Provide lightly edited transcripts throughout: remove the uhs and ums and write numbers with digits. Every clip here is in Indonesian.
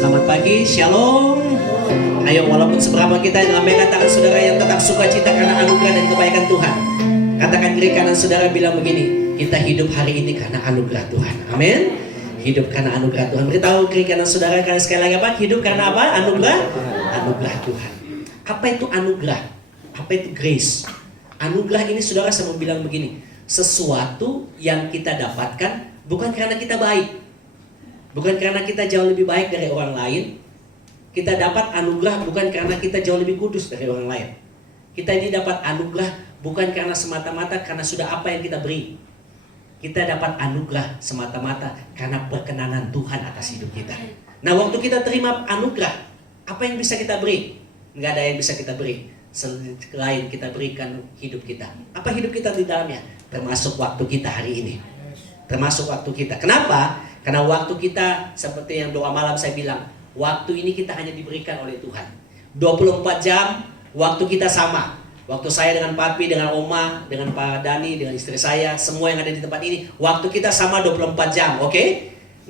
Selamat pagi, shalom. Ayo, walaupun seberapa kita yang mengatakan saudara yang tetap sukacita karena anugerah dan kebaikan Tuhan. Katakan kiri kanan saudara, bilang begini, kita hidup hari ini karena anugerah Tuhan. Amin. Hidup karena anugerah Tuhan. Beritahu kiri kanan saudara kalian sekali lagi apa? Hidup karena apa? Anugerah. Anugerah Tuhan. Apa itu anugerah? Apa itu grace? Anugerah ini saudara saya mau bilang begini, sesuatu yang kita dapatkan bukan karena kita baik, bukan karena kita jauh lebih baik dari orang lain. Kita dapat anugerah bukan karena kita jauh lebih kudus dari orang lain. Kita ini dapat anugerah bukan karena semata-mata karena sudah apa yang kita beri. Kita dapat anugerah semata-mata karena perkenanan Tuhan atas hidup kita. Nah, waktu kita terima anugerah, apa yang bisa kita beri? Nggak ada yang bisa kita beri selain kita berikan hidup kita. Apa hidup kita di dalamnya? Termasuk waktu kita hari ini. Termasuk waktu kita. Kenapa? Karena waktu kita seperti yang doa malam saya bilang, waktu ini kita hanya diberikan oleh Tuhan. 24 jam waktu kita sama. Waktu saya dengan Papi, dengan Oma, dengan Pak Dani, dengan istri saya, semua yang ada di tempat ini, waktu kita sama 24 jam, oke?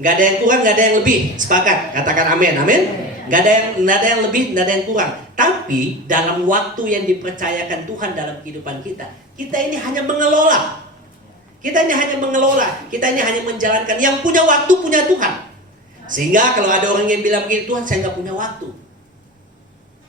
Nggak ada yang kurang, nggak ada yang lebih. Sepakat? Katakan amin, amin. Nggak ada yang lebih, nggak ada yang kurang. Tapi dalam waktu yang dipercayakan Tuhan dalam kehidupan kita, kita ini hanya mengelola. Kita ini hanya mengelola, kita ini hanya menjalankan. Yang punya waktu punya Tuhan. Sehingga kalau ada orang yang bilang begini, Tuhan saya nggak punya waktu,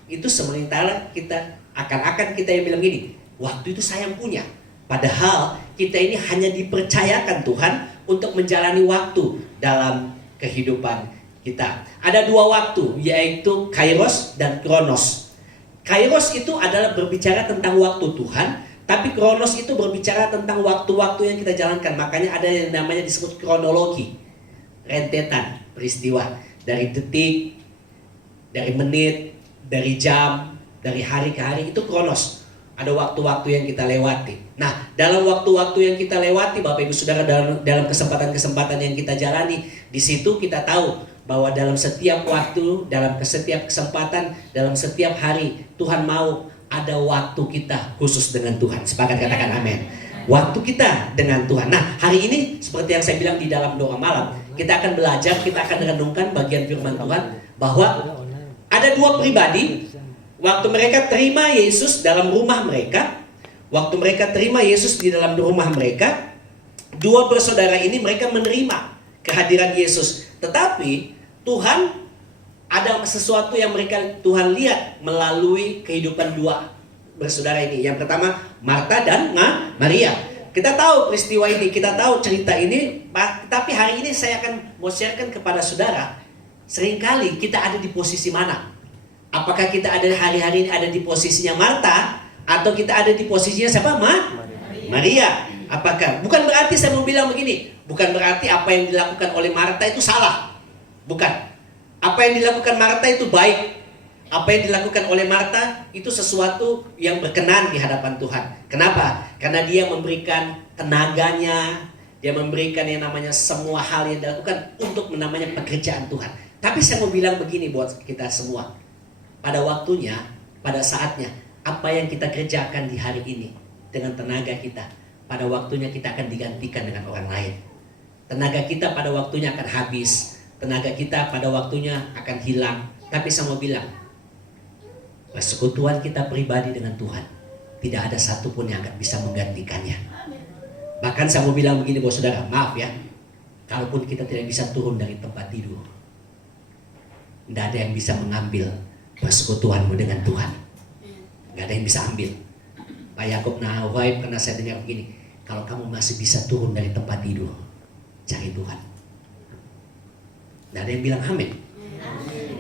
itu sementara kita akan kita yang bilang gini, waktu itu saya yang punya. Padahal kita ini hanya dipercayakan Tuhan untuk menjalani waktu dalam kehidupan kita. Ada dua waktu, yaitu Kairos dan Kronos. Kairos itu adalah berbicara tentang waktu Tuhan, tapi Kronos itu berbicara tentang waktu-waktu yang kita jalankan. Makanya ada yang namanya disebut kronologi, rentetan peristiwa dari detik, dari menit, dari jam, dari hari ke hari, itu Kronos. Ada waktu-waktu yang kita lewati. Nah, dalam waktu-waktu yang kita lewati, Bapak Ibu Saudara, dalam kesempatan-kesempatan yang kita jalani, di situ kita tahu bahwa dalam setiap waktu, dalam setiap kesempatan, dalam setiap hari, Tuhan mau ada waktu kita khusus dengan Tuhan. Sepakat katakan amin. Waktu kita dengan Tuhan. Nah, hari ini seperti yang saya bilang di dalam doa malam, kita akan belajar, kita akan renungkan bagian firman Tuhan bahwa ada dua pribadi. Waktu mereka terima Yesus dalam rumah mereka, waktu mereka terima Yesus di dalam rumah mereka, dua bersaudara ini mereka menerima kehadiran Yesus. Tetapi Tuhan ada sesuatu yang Tuhan lihat melalui kehidupan dua bersaudara ini. Yang pertama Marta dan Maria. Kita tahu peristiwa ini, kita tahu cerita ini, tapi hari ini saya akan mau sharekan kepada saudara. Seringkali kita ada di posisi mana? Apakah kita ada hari-hari ini ada di posisinya Marta, atau kita ada di posisinya siapa? Maria. Apakah? Bukan berarti saya mau bilang begini, bukan berarti apa yang dilakukan oleh Marta itu salah. Bukan. Apa yang dilakukan Marta itu baik. Apa yang dilakukan oleh Marta itu sesuatu yang berkenan di hadapan Tuhan. Kenapa? Karena dia memberikan tenaganya, dia memberikan yang namanya semua hal yang dilakukan untuk namanya pekerjaan Tuhan. Tapi saya mau bilang begini buat kita semua. Pada waktunya, pada saatnya, apa yang kita kerjakan di hari ini dengan tenaga kita, pada waktunya kita akan digantikan dengan orang lain. Tenaga kita pada waktunya akan habis. Tenaga kita pada waktunya akan hilang. Tapi saya mau bilang, persekutuan kita pribadi dengan Tuhan, tidak ada satupun yang akan bisa menggantikannya. Bahkan saya mau bilang begini buat saudara, maaf ya, kalaupun kita tidak bisa turun dari tempat tidur, tidak ada yang bisa mengambil persekutuanmu dengan Tuhan. Tidak ada yang bisa ambil. Pak Yakub Nawaib pernah saya dengar begini, kalau kamu masih bisa turun dari tempat tidur, cari Tuhan. Tidak ada yang bilang amin.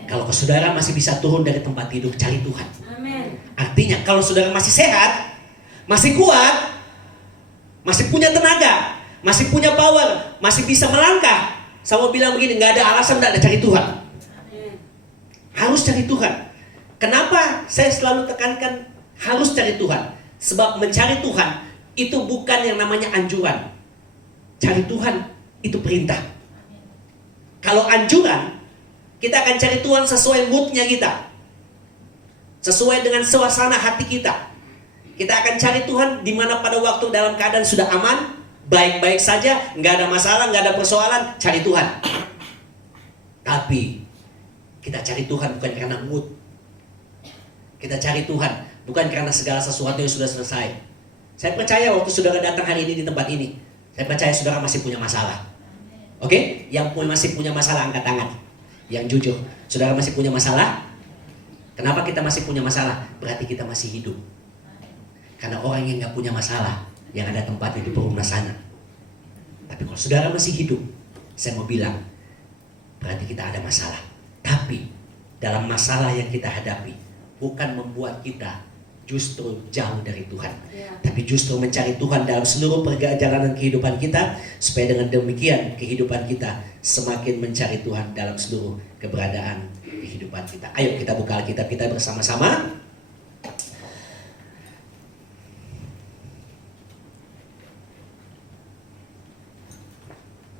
Kalau saudara masih bisa turun dari tempat tidur, cari Tuhan. Amen. Artinya kalau saudara masih sehat, masih kuat, masih punya tenaga, masih punya power, masih bisa melangkah, saya mau bilang begini, nggak ada alasan tidak ada cari Tuhan. Amen. Harus cari Tuhan. Kenapa saya selalu tekankan harus cari Tuhan? Sebab mencari Tuhan itu bukan yang namanya anjuran. Cari Tuhan itu perintah. Kalau anjuran, kita akan cari Tuhan sesuai moodnya kita, sesuai dengan suasana hati kita. Kita akan cari Tuhan di mana pada waktu dalam keadaan sudah aman, baik-baik saja, nggak ada masalah, nggak ada persoalan, cari Tuhan. Tapi Kita cari Tuhan bukan karena mood. Kita cari Tuhan bukan karena segala sesuatu yang sudah selesai. Saya percaya waktu saudara datang hari ini di tempat ini, saya percaya saudara masih punya masalah. Oke? Yang masih punya masalah angkat tangan. Yang jujur, saudara masih punya masalah? Kenapa kita masih punya masalah? Berarti kita masih hidup. Karena orang yang gak punya masalah, yang ada tempatnya di perumnas sana. Tapi kalau saudara masih hidup, saya mau bilang, berarti kita ada masalah. Tapi dalam masalah yang kita hadapi, bukan membuat kita justru jauh dari Tuhan, tapi justru mencari Tuhan dalam seluruh perjalanan kehidupan kita, supaya dengan demikian kehidupan kita semakin mencari Tuhan dalam seluruh keberadaan kehidupan kita. Ayo kita buka Alkitab kita bersama-sama.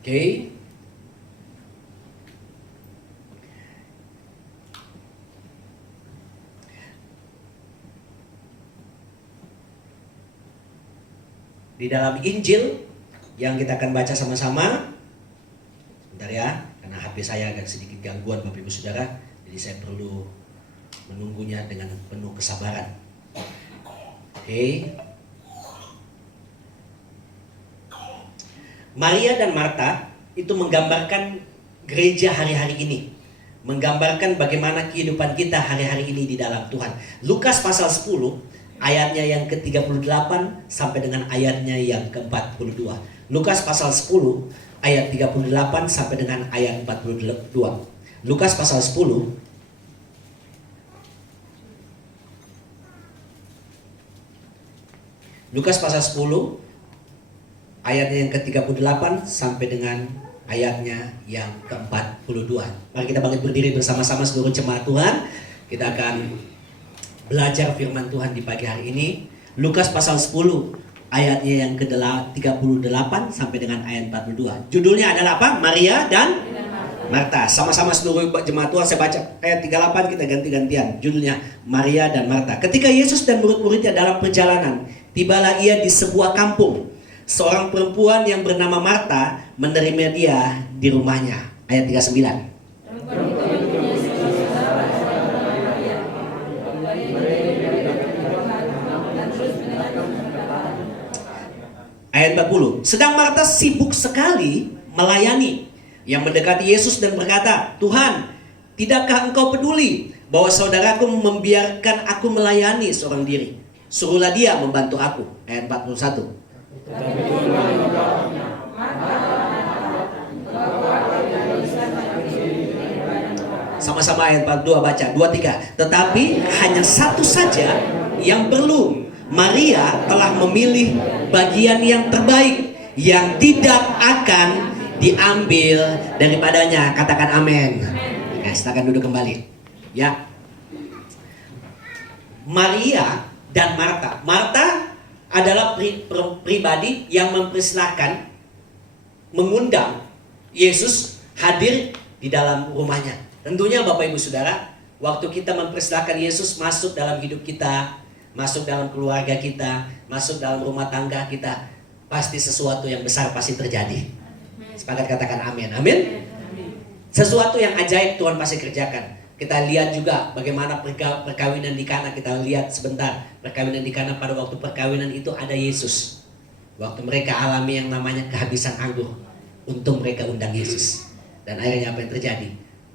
Oke. Di dalam Injil yang kita akan baca sama-sama. Sebentar ya, karena HP saya agak sedikit gangguan Bapak Ibu Saudara, jadi saya perlu menunggunya dengan penuh kesabaran. Oke. Maria dan Marta itu menggambarkan gereja hari-hari ini. Menggambarkan bagaimana kehidupan kita hari-hari ini di dalam Tuhan. Lukas pasal 10 ayatnya yang ke-38 sampai dengan ayatnya yang ke-42. Lukas pasal 10 ayat 38 sampai dengan ayat 42. Lukas pasal 10 Lukas pasal 10 ayatnya yang ke-38 sampai dengan ayatnya yang ke-42. Mari kita bangkit berdiri bersama-sama seluruh jemaat Tuhan. Kita akan belajar firman Tuhan di pagi hari ini. Lukas pasal 10 ayatnya yang ke-38 sampai dengan ayat 42. Judulnya adalah apa? Maria dan Marta. Sama-sama seluruh jemaat Tuhan, saya baca ayat 38, kita ganti-gantian. Judulnya Maria dan Marta. Ketika Yesus dan murid-muridnya dalam perjalanan, tibalah ia di sebuah kampung. Seorang perempuan yang bernama Marta menerima dia di rumahnya. Ayat 39. Ayat 40. Sedang Marta sibuk sekali melayani. Yang mendekati Yesus dan berkata, Tuhan, tidakkah engkau peduli bahwa saudaraku membiarkan aku melayani seorang diri? Suruhlah dia membantu aku. Ayat 41. Sama-sama ayat 42 baca. 23. Tetapi hanya satu saja yang perlu. Maria telah memilih bagian yang terbaik, yang tidak akan diambil daripadanya. Katakan amin. Nah, silakan duduk kembali. Ya. Maria dan Marta. Marta adalah pribadi yang mempersilahkan, mengundang Yesus hadir di dalam rumahnya. Tentunya Bapak Ibu Saudara, waktu kita mempersilahkan Yesus masuk dalam hidup kita, masuk dalam keluarga kita, masuk dalam rumah tangga kita, pasti sesuatu yang besar pasti terjadi. Sepakat katakan amin. Amin. Sesuatu yang ajaib Tuhan pasti kerjakan. Kita lihat juga bagaimana perkawinan di Kana. Kita lihat sebentar perkawinan di Kana. Pada waktu perkawinan itu ada Yesus. Waktu mereka alami yang namanya kehabisan anggur, untung mereka undang Yesus. Dan akhirnya apa yang terjadi?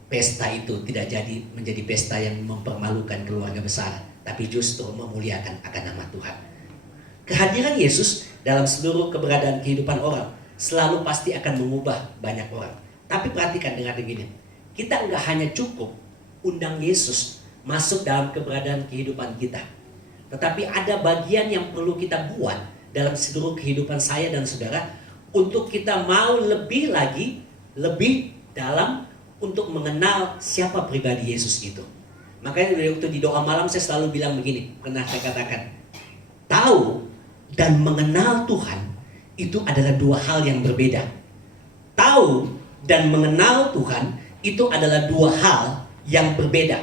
Pesta itu tidak jadi menjadi pesta yang mempermalukan keluarga besar, tapi justru memuliakan akan nama Tuhan. Kehadiran Yesus dalam seluruh keberadaan kehidupan orang selalu pasti akan mengubah banyak orang. Tapi perhatikan dengan begini, kita nggak hanya cukup undang Yesus masuk dalam keberadaan kehidupan kita, tetapi ada bagian yang perlu kita buat dalam seluruh kehidupan saya dan saudara, untuk kita mau lebih lagi, lebih dalam untuk mengenal siapa pribadi Yesus itu. Makanya waktu di doa malam saya selalu bilang begini, pernah saya katakan, tahu dan mengenal Tuhan itu adalah dua hal yang berbeda. Tahu dan mengenal Tuhan itu adalah dua hal yang berbeda.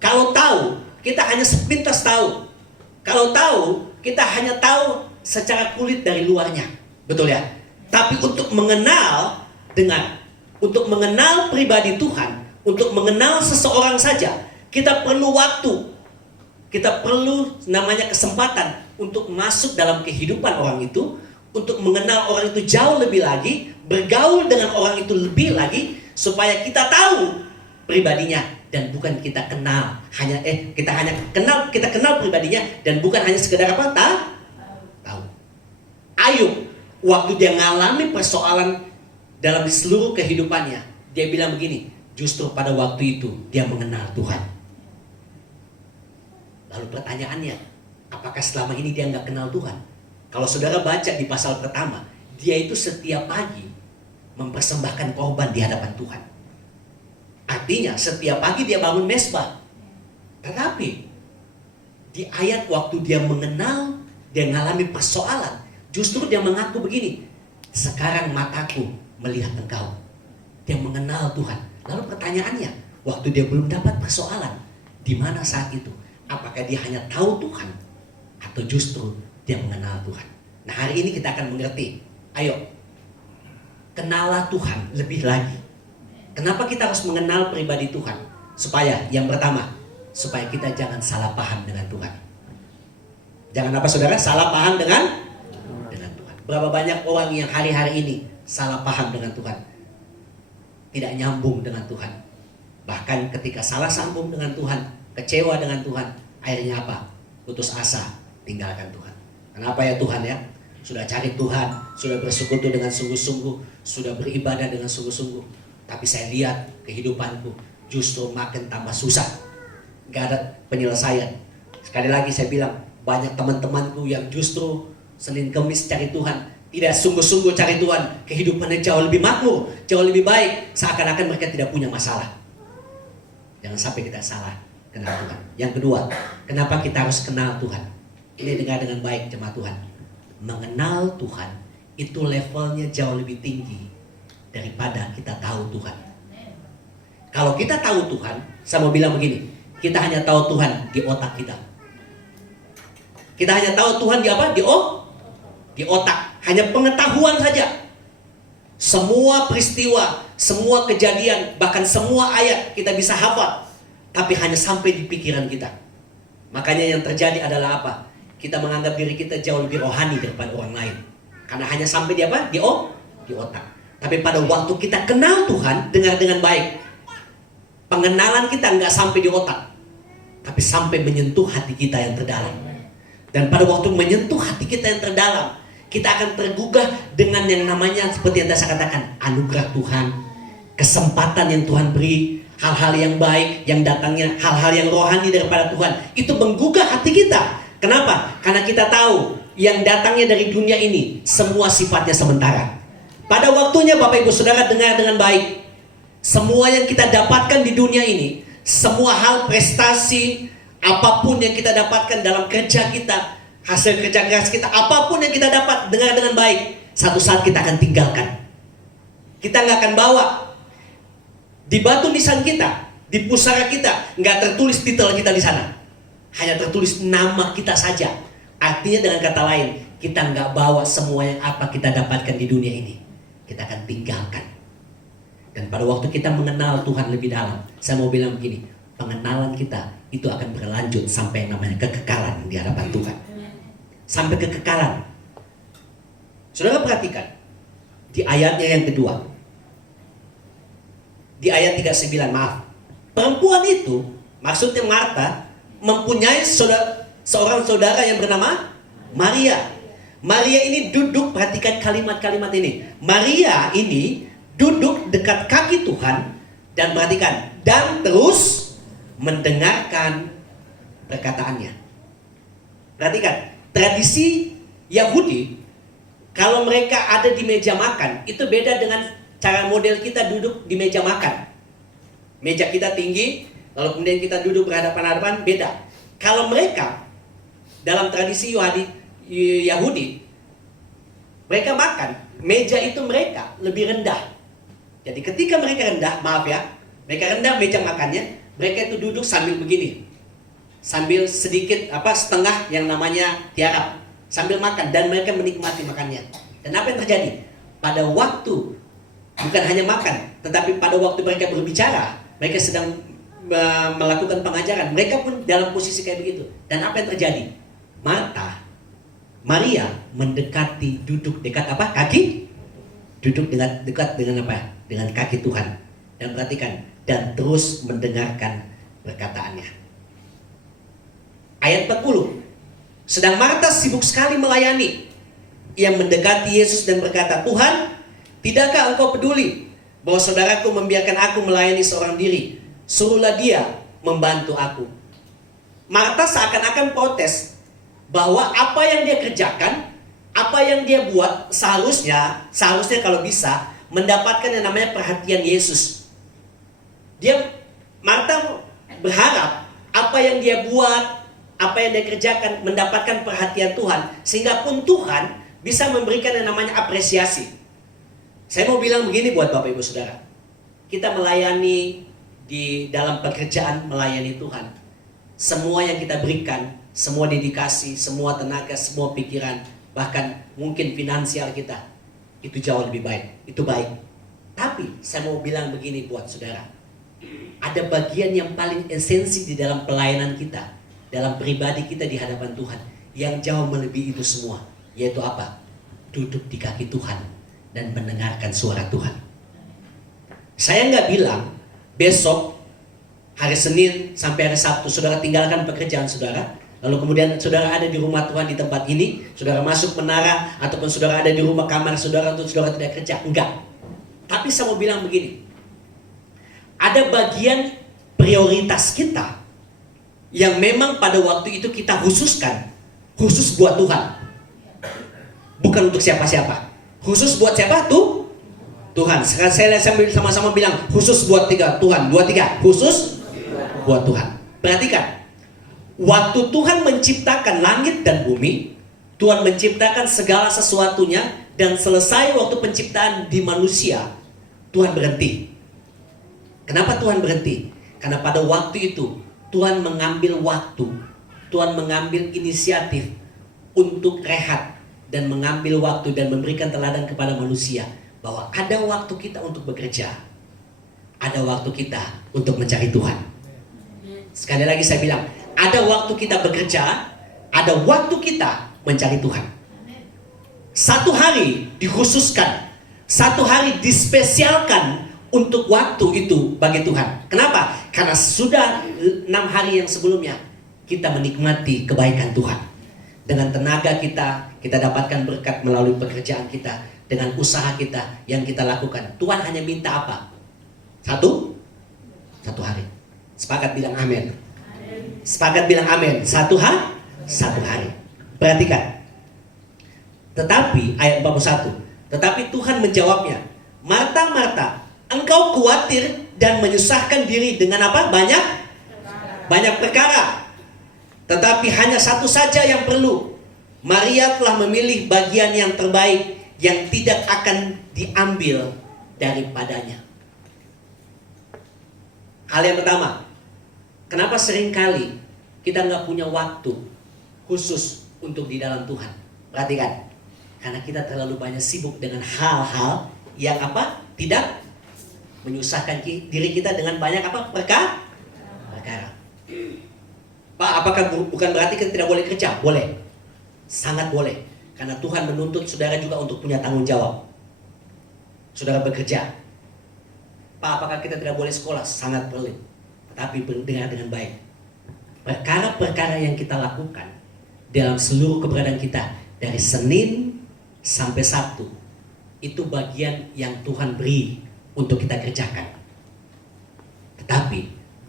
Kalau tahu, kita hanya sepintas tahu. Kalau tahu, kita hanya tahu secara kulit dari luarnya. Betul ya? Tapi untuk mengenal pribadi Tuhan, untuk mengenal seseorang saja, kita perlu waktu. Kita perlu namanya kesempatan untuk masuk dalam kehidupan orang itu, untuk mengenal orang itu jauh lebih lagi, bergaul dengan orang itu lebih lagi, supaya kita tahu pribadinya dan bukan kita kenal. Kita kenal pribadinya dan bukan hanya sekedar apa? Tahu. Ayub, waktu dia ngalami persoalan dalam seluruh kehidupannya, dia bilang begini, justru pada waktu itu dia mengenal Tuhan. Lalu pertanyaannya, apakah selama ini dia nggak kenal Tuhan? Kalau saudara baca di pasal pertama, dia itu setiap pagi mempersembahkan korban di hadapan Tuhan. Artinya setiap pagi dia bangun mesbah. Tetapi di ayat waktu dia mengenal, dia mengalami persoalan, justru dia mengaku begini, sekarang mataku melihat Engkau. Dia mengenal Tuhan. Lalu pertanyaannya, waktu dia belum dapat persoalan, di mana saat itu? Apakah dia hanya tahu Tuhan atau justru dia mengenal Tuhan? Nah, hari ini kita akan mengerti. Ayo, kenallah Tuhan lebih lagi. Kenapa kita harus mengenal pribadi Tuhan? Supaya, yang pertama, supaya kita jangan salah paham dengan Tuhan. Jangan apa saudara? Salah paham dengan Tuhan. Berapa banyak orang yang hari-hari ini salah paham dengan Tuhan, tidak nyambung dengan Tuhan. Bahkan ketika salah sambung dengan Tuhan, kecewa dengan Tuhan, akhirnya apa? Putus asa, tinggalkan Tuhan. Kenapa ya Tuhan ya? Sudah cari Tuhan, sudah bersekutu dengan sungguh-sungguh, sudah beribadah dengan sungguh-sungguh, tapi saya lihat kehidupanku justru makin tambah susah, gak ada penyelesaian. Sekali lagi saya bilang, banyak teman-temanku yang justru Senin Kemis cari Tuhan, tidak sungguh-sungguh cari Tuhan, kehidupannya jauh lebih makmur, jauh lebih baik, seakan-akan mereka tidak punya masalah. Jangan sampai kita salah kenal Tuhan. Yang kedua, kenapa kita harus kenal Tuhan? Ini dengar dengan baik jemaat Tuhan. Mengenal Tuhan itu levelnya jauh lebih tinggi daripada kita tahu Tuhan. Kalau kita tahu Tuhan, saya mau bilang begini, kita hanya tahu Tuhan di otak kita. Kita hanya tahu Tuhan di apa? Di otak. Hanya pengetahuan saja. Semua peristiwa, semua kejadian, bahkan semua ayat kita bisa hafal, tapi hanya sampai di pikiran kita. Makanya yang terjadi adalah apa? Kita menganggap diri kita jauh lebih rohani daripada orang lain. Karena hanya sampai di apa? Di otak. Tapi pada waktu kita kenal Tuhan, dengar dengan baik, pengenalan kita nggak sampai di otak, tapi sampai menyentuh hati kita yang terdalam. Dan pada waktu menyentuh hati kita yang terdalam, kita akan tergugah dengan yang namanya, seperti yang saya katakan, anugerah Tuhan, kesempatan yang Tuhan beri, hal-hal yang baik yang datangnya, hal-hal yang rohani daripada Tuhan, itu menggugah hati kita. Kenapa? Karena kita tahu yang datangnya dari dunia ini semua sifatnya sementara. Pada waktunya Bapak Ibu Saudara dengar dengan baik, semua yang kita dapatkan di dunia ini, semua hal prestasi, apapun yang kita dapatkan dalam kerja kita, hasil kerja keras kita, apapun yang kita dapat, dengar dengan baik, satu saat kita akan tinggalkan. Kita nggak akan bawa. Di batu nisan kita, di pusara kita, nggak tertulis titel kita di sana. Hanya tertulis nama kita saja. Artinya dengan kata lain, kita nggak bawa semua yang apa kita dapatkan di dunia ini. Kita akan tinggalkan. Dan pada waktu kita mengenal Tuhan lebih dalam, saya mau bilang begini, pengenalan kita itu akan berlanjut sampai yang namanya kekekalan di hadapan Tuhan. Sampai kekekalan. Saudara perhatikan, di ayatnya yang kedua, di ayat 39, maaf. Perempuan itu, maksudnya Marta, mempunyai seorang saudara yang bernama Maria. Maria ini duduk, perhatikan kalimat-kalimat ini. Maria ini duduk dekat kaki Tuhan dan perhatikan, dan terus mendengarkan perkataannya. Perhatikan, tradisi Yahudi, kalau mereka ada di meja makan, itu beda dengan cara model kita duduk di meja makan. Meja kita tinggi, lalu kemudian kita duduk berhadapan-hadapan, beda. Kalau mereka, dalam tradisi Yahudi, mereka makan, meja itu mereka lebih rendah. Jadi ketika mereka rendah, maaf ya, mereka rendah meja makannya, mereka itu duduk sambil begini. Sambil sedikit, setengah yang namanya tiarap. Sambil makan, dan mereka menikmati makannya. Dan apa yang terjadi? Pada waktu, bukan hanya makan, tetapi pada waktu mereka berbicara, Mereka sedang melakukan pengajaran. Mereka pun dalam posisi kayak begitu. Dan apa yang terjadi? Maria mendekati, duduk dekat apa? Kaki? Duduk dekat dengan apa? Dengan kaki Tuhan. Dan perhatikan, dan terus mendengarkan perkataannya. Ayat 40. Sedang Marta sibuk sekali melayani. Ia mendekati Yesus dan berkata, Tuhan, tidakkah engkau peduli bahwa saudaraku membiarkan aku melayani seorang diri? Suruhlah dia membantu aku. Marta seakan-akan protes bahwa apa yang dia kerjakan, apa yang dia buat, seharusnya kalau bisa mendapatkan yang namanya perhatian Yesus. Marta berharap apa yang dia buat, apa yang dia kerjakan mendapatkan perhatian Tuhan, sehingga pun Tuhan bisa memberikan yang namanya apresiasi. Saya mau bilang begini buat Bapak Ibu Saudara. Kita melayani di dalam pekerjaan melayani Tuhan. Semua yang kita berikan, semua dedikasi, semua tenaga, semua pikiran, bahkan mungkin finansial kita, itu jauh lebih baik. Itu baik. Tapi saya mau bilang begini buat saudara. Ada bagian yang paling esensi di dalam pelayanan kita, dalam pribadi kita di hadapan Tuhan, yang jauh melebihi itu semua. Yaitu apa? Duduk di kaki Tuhan dan mendengarkan suara Tuhan. Saya nggak bilang besok hari Senin sampai hari Sabtu saudara tinggalkan pekerjaan saudara, lalu kemudian saudara ada di rumah Tuhan di tempat ini, saudara masuk menara, ataupun saudara ada di rumah kamar saudara untuk saudara tidak kerja. Enggak. Tapi saya mau bilang begini, ada bagian prioritas kita yang memang pada waktu itu kita khususkan, khusus buat Tuhan. Bukan untuk siapa-siapa. Khusus buat siapa? Tuhan. Sekarang saya sama-sama bilang, khusus buat Tuhan. 2, 3. Khusus buat Tuhan. Perhatikan. Waktu Tuhan menciptakan langit dan bumi, Tuhan menciptakan segala sesuatunya, dan selesai waktu penciptaan di manusia, Tuhan berhenti. Kenapa Tuhan berhenti? Karena pada waktu itu Tuhan mengambil waktu, Tuhan mengambil inisiatif untuk rehat, dan mengambil waktu dan memberikan teladan kepada manusia bahwa ada waktu kita untuk bekerja, ada waktu kita untuk mencari Tuhan. Sekali lagi saya bilang, ada waktu kita bekerja, ada waktu kita mencari Tuhan. Satu hari dikhususkan, satu hari dispesialkan untuk waktu itu bagi Tuhan. Kenapa? Karena sudah 6 hari yang sebelumnya kita menikmati kebaikan Tuhan. Dengan tenaga kita dapatkan berkat melalui pekerjaan kita, dengan usaha kita yang kita lakukan. Tuhan hanya minta apa? Satu hari. Sepakat bilang amin. Sepakat bilang amin. Satu hari. Perhatikan. Tetapi ayat 41. Tetapi Tuhan menjawabnya, Marta, Marta, engkau khawatir dan menyusahkan diri dengan apa? Banyak perkara. Tetapi hanya satu saja yang perlu. Maria telah memilih bagian yang terbaik, yang tidak akan diambil daripadanya. Hal yang pertama, kenapa seringkali kita nggak punya waktu khusus untuk di dalam Tuhan? Perhatikan, karena kita terlalu banyak sibuk dengan hal-hal yang apa? Tidak menyusahkan diri kita dengan banyak apa? Perkara. Pak, apakah bukan berarti kita tidak boleh kerja? Boleh. Sangat boleh. Karena Tuhan menuntut saudara juga untuk punya tanggung jawab. Saudara bekerja. Pak, apakah kita tidak boleh sekolah? Sangat boleh. Tapi dengar dengan baik. Perkara-perkara yang kita lakukan dalam seluruh keberadaan kita, dari Senin sampai Sabtu, itu bagian yang Tuhan beri untuk kita kerjakan. Tetapi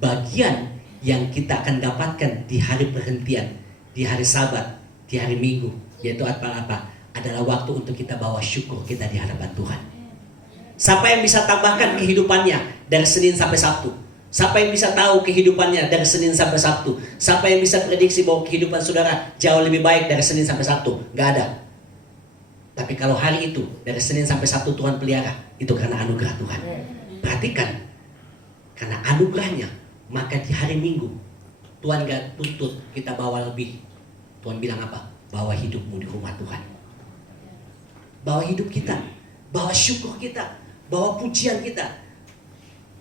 bagian yang kita akan dapatkan di hari perhentian, di hari Sabat, di hari Minggu, yaitu apa? Adalah waktu untuk kita bawa syukur kita di hadapan Tuhan. Siapa yang bisa tambahkan kehidupannya dari Senin sampai Sabtu? Siapa yang bisa tahu kehidupannya dari Senin sampai Sabtu? Siapa yang bisa prediksi bahwa kehidupan saudara jauh lebih baik dari Senin sampai Sabtu? Gak ada. Tapi kalau hari itu dari Senin sampai Sabtu Tuhan pelihara, itu karena anugerah Tuhan. Perhatikan, karena anugerahnya, maka di hari Minggu Tuhan gak tuntut kita bawa lebih. Tuhan bilang apa? Bawa hidupmu di rumah Tuhan. Bawa hidup kita, bawa syukur kita, bawa pujian kita.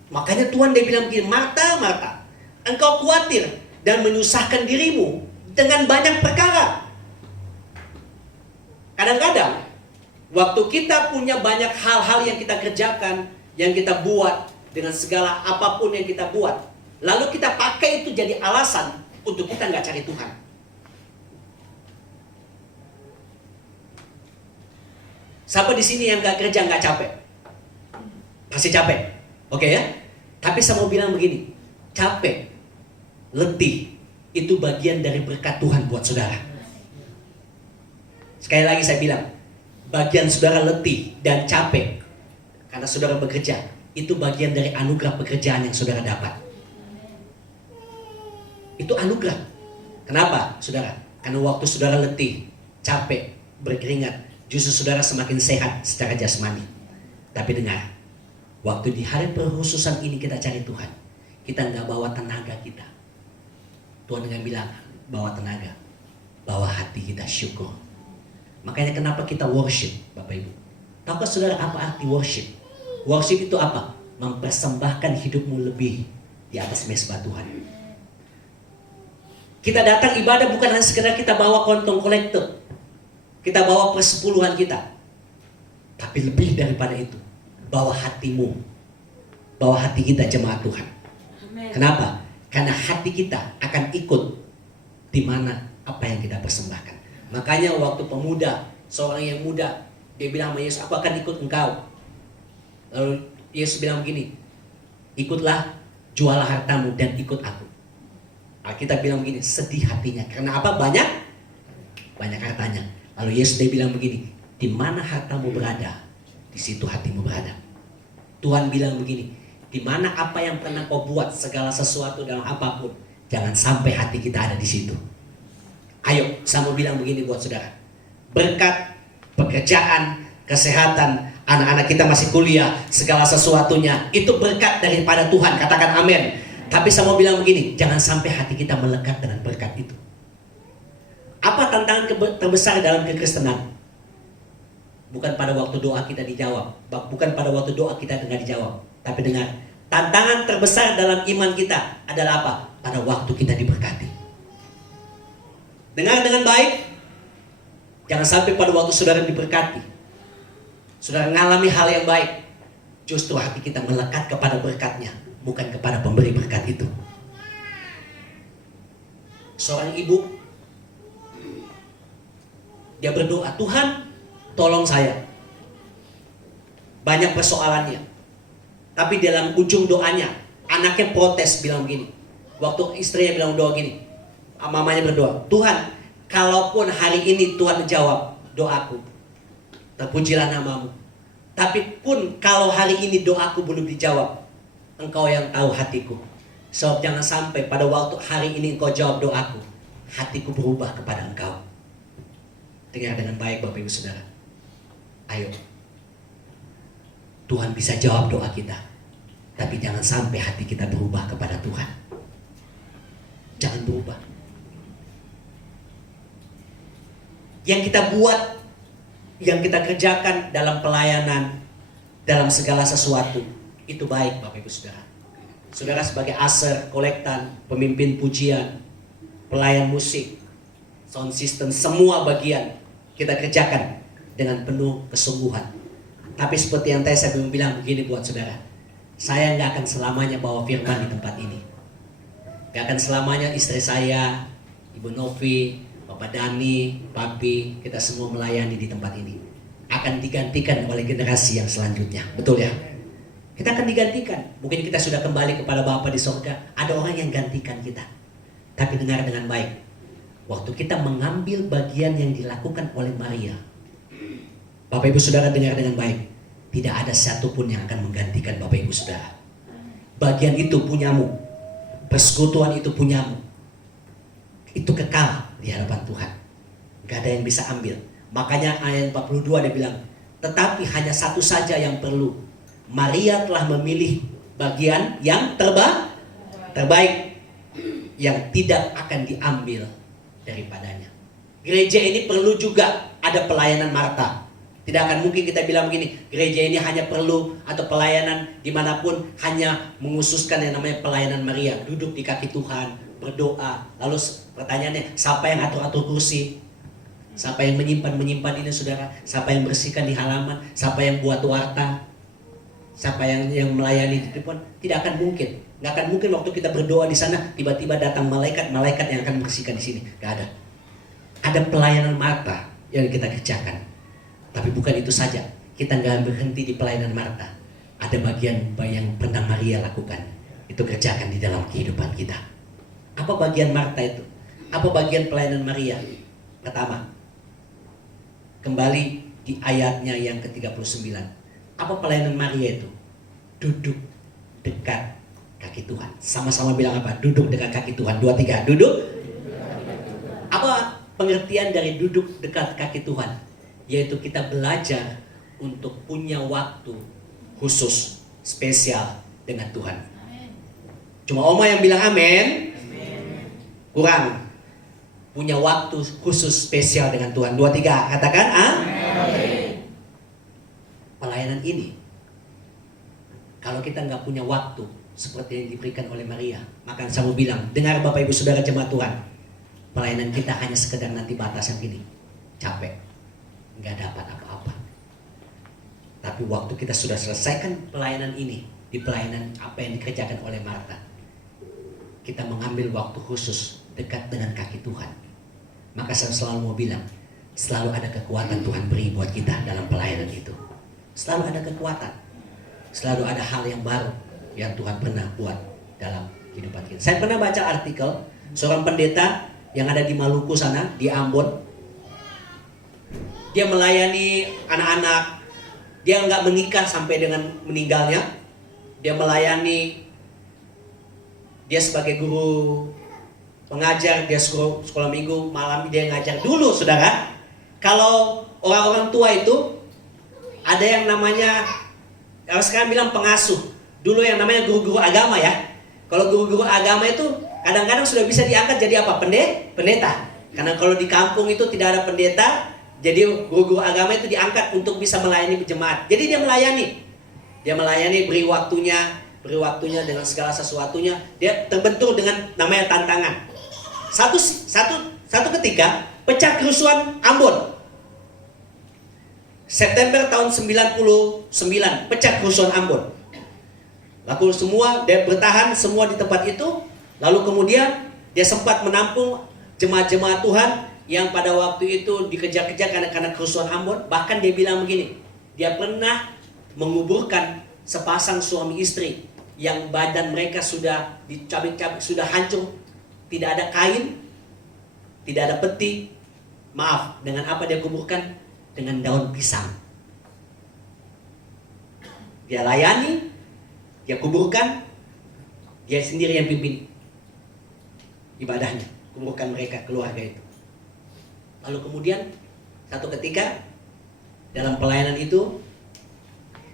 Makanya Tuhan dia bilang begini, Marta, Marta, engkau khawatir dan menyusahkan dirimu dengan banyak perkara. Kadang-kadang waktu kita punya banyak hal-hal yang kita kerjakan, yang kita buat, dengan segala apapun yang kita buat, lalu kita pakai itu jadi alasan untuk kita nggak cari Tuhan. Siapa di sini yang nggak kerja nggak capek? Pasti capek, oke ya? Tapi saya mau bilang begini, capek, letih, itu bagian dari berkat Tuhan buat saudara. Sekali lagi saya bilang, bagian saudara letih dan capek karena saudara bekerja, itu bagian dari anugerah pekerjaan yang saudara dapat. Itu anugerah. Kenapa, saudara? Karena waktu saudara letih, capek, berkeringat, justru saudara semakin sehat secara jasmani. Tapi dengar, waktu di hari perkhususan ini kita cari Tuhan, kita nggak bawa tenaga kita. Tuhan dengan bilang, bawa tenaga, bawa hati kita syukur. Makanya kenapa kita worship, Bapak Ibu? Tahukah saudara apa arti worship? Worship itu apa? Mempersembahkan hidupmu lebih di atas mezbah Tuhan. Kita datang ibadah bukan hanya sekedar kita bawa kantong kolektor, kita bawa persepuluhan kita, tapi lebih daripada itu, bawa hatimu, bawa hati kita jemaat Tuhan. Amen. Kenapa? Karena hati kita akan ikut di mana apa yang kita persembahkan. Makanya waktu pemuda, seorang yang muda, dia bilang sama Yesus, aku akan ikut engkau. Lalu Yesus bilang begini, ikutlah, jualah hartamu dan ikut aku. Kita bilang begini, sedih hatinya. Karena apa? Banyak hartanya. Lalu Yesus dia bilang begini, di mana hartamu berada, di situ hatimu berada. Tuhan bilang begini, di mana apa yang pernah kau buat, segala sesuatu dalam apapun, jangan sampai hati kita ada di situ. Ayo, saya mau bilang begini buat saudara. Berkat, pekerjaan, kesehatan, anak-anak kita masih kuliah, segala sesuatunya, itu berkat daripada Tuhan. Katakan amin. Tapi saya mau bilang begini, jangan sampai hati kita melekat dengan berkat itu. Apa tantangan terbesar dalam kekristenan? Bukan pada waktu doa kita dijawab, bukan pada waktu doa kita nggak dijawab. Tapi dengar, tantangan terbesar dalam iman kita adalah apa? Pada waktu kita diberkati. Dengar dengan baik, jangan sampai pada waktu saudara diberkati, saudara mengalami hal yang baik, justru hati kita melekat kepada berkatnya, bukan kepada pemberi berkat itu. Seorang ibu, dia berdoa, Tuhan tolong saya, banyak persoalannya. Tapi dalam ujung doanya, anaknya protes bilang begini. Waktu istrinya bilang doa gini, mamanya berdoa, Tuhan, kalaupun hari ini Tuhan menjawab doaku, terpujilah namamu. Tapi pun kalau hari ini doaku belum dijawab, Engkau yang tahu hatiku. Sebab jangan sampai pada waktu hari ini Engkau jawab doaku, hatiku berubah kepada Engkau. Dengar dengan baik Bapak Ibu Saudara. Ayo, Tuhan bisa jawab doa kita, tapi jangan sampai hati kita berubah kepada Tuhan. Jangan berubah. Yang kita buat, yang kita kerjakan dalam pelayanan, dalam segala sesuatu, itu baik Bapak Ibu Saudara. Saudara sebagai aser, kolektan, pemimpin pujian, pelayan musik, sound system, semua bagian kita kerjakan dengan penuh kesungguhan. Tapi seperti yang tadi saya bilang begini buat saudara, saya nggak akan selamanya bawa firman di tempat ini. Nggak akan selamanya istri saya, Ibu Novi, Bapak Dani, Papi, kita semua melayani di tempat ini. Akan digantikan oleh generasi yang selanjutnya. Betul ya? Kita akan digantikan. Mungkin kita sudah kembali kepada Bapa di sorga. Ada orang yang gantikan kita. Tapi dengar dengan baik. Waktu kita mengambil bagian yang dilakukan oleh Maria, Bapak Ibu Saudara dengar dengan baik. Tidak ada satupun yang akan menggantikan Bapak Ibu Saudara. Bagian itu punyamu. Persekutuan itu punyamu. Itu kekal di hadapan Tuhan. Gak ada yang bisa ambil. Makanya ayat 42 dia bilang, tetapi hanya satu saja yang perlu. Maria telah memilih bagian yang terbaik, yang tidak akan diambil daripadanya. Gereja ini perlu juga ada pelayanan Marta. Tidak akan mungkin kita bilang begini, gereja ini hanya perlu atau pelayanan dimanapun hanya mengususkan yang namanya pelayanan Maria. Duduk di kaki Tuhan, berdoa. Lalu pertanyaannya, siapa yang atur-atur kursi? Siapa yang menyimpan ini saudara? Siapa yang bersihkan di halaman? Siapa yang buat warta? Siapa yang melayani di depan? Tidak akan mungkin. Nggak akan mungkin waktu kita berdoa di sana, tiba-tiba datang malaikat yang akan bersihkan di sini. Nggak ada. Ada pelayanan Marta yang kita kerjakan. Tapi bukan itu saja, kita nggak berhenti di pelayanan Marta. Ada bagian yang pernah Maria lakukan, itu kerjakan di dalam kehidupan kita. Apa bagian Marta itu? Apa bagian pelayanan Maria? Pertama, kembali di ayatnya yang ke-39. Apa pelayanan Maria itu? Duduk dekat kaki Tuhan. Sama-sama bilang apa? Duduk dekat kaki Tuhan. 2, 3, duduk. Apa pengertian dari duduk dekat kaki Tuhan? Yaitu kita belajar untuk punya waktu khusus, spesial dengan Tuhan. Cuma Oma yang bilang amin. Kurang. Punya waktu khusus spesial dengan Tuhan. 2, 3, katakan amin. Pelayanan ini, kalau kita nggak punya waktu seperti yang diberikan oleh Maria, maka saya mau bilang, dengar Bapak Ibu Saudara jemaat Tuhan, pelayanan kita hanya sekedar nanti batasan gini, capek, nggak dapat apa-apa. Tapi waktu kita sudah selesaikan pelayanan ini, di pelayanan apa yang dikerjakan oleh Marta, kita mengambil waktu khusus dekat dengan kaki Tuhan. Maka saya selalu mau bilang, selalu ada kekuatan Tuhan beri buat kita dalam pelayanan itu. Selalu ada kekuatan, selalu ada hal yang baru yang Tuhan pernah buat dalam kehidupan kita. Saya pernah baca artikel seorang pendeta yang ada di Maluku sana, di Ambon. Dia melayani anak-anak. Dia nggak menikah sampai dengan meninggalnya. Dia melayani. Dia sebagai guru pengajar, dia sekolah minggu, malam dia ngajar. Dulu saudara, kalau orang-orang tua itu ada yang namanya, kalau sekarang bilang pengasuh. Dulu yang namanya guru-guru agama ya. Kalau guru-guru agama itu kadang-kadang sudah bisa diangkat jadi apa? Pendeta. Karena kalau di kampung itu tidak ada pendeta, jadi guru-guru agama itu diangkat untuk bisa melayani jemaat. Jadi dia melayani. Dia melayani, beri waktunya dengan segala sesuatunya. Dia terbentur dengan namanya tantangan. Satu ketika pecah kerusuhan Ambon. September tahun 99 pecah kerusuhan Ambon. Lalu semua dia bertahan semua di tempat itu. Lalu kemudian dia sempat menampung jemaat-jemaat Tuhan yang pada waktu itu dikejar-kejar karena kerusuhan Ambon. Bahkan dia bilang begini, dia pernah menguburkan sepasang suami istri yang badan mereka sudah dicabik-cabik, sudah hancur, tidak ada kain, tidak ada peti. Maaf, dengan apa dia kuburkan? Dengan daun pisang. Dia layani, dia kuburkan, dia sendiri yang pimpin ibadahnya, kuburkan mereka, keluarga itu. Lalu kemudian satu ketika dalam pelayanan itu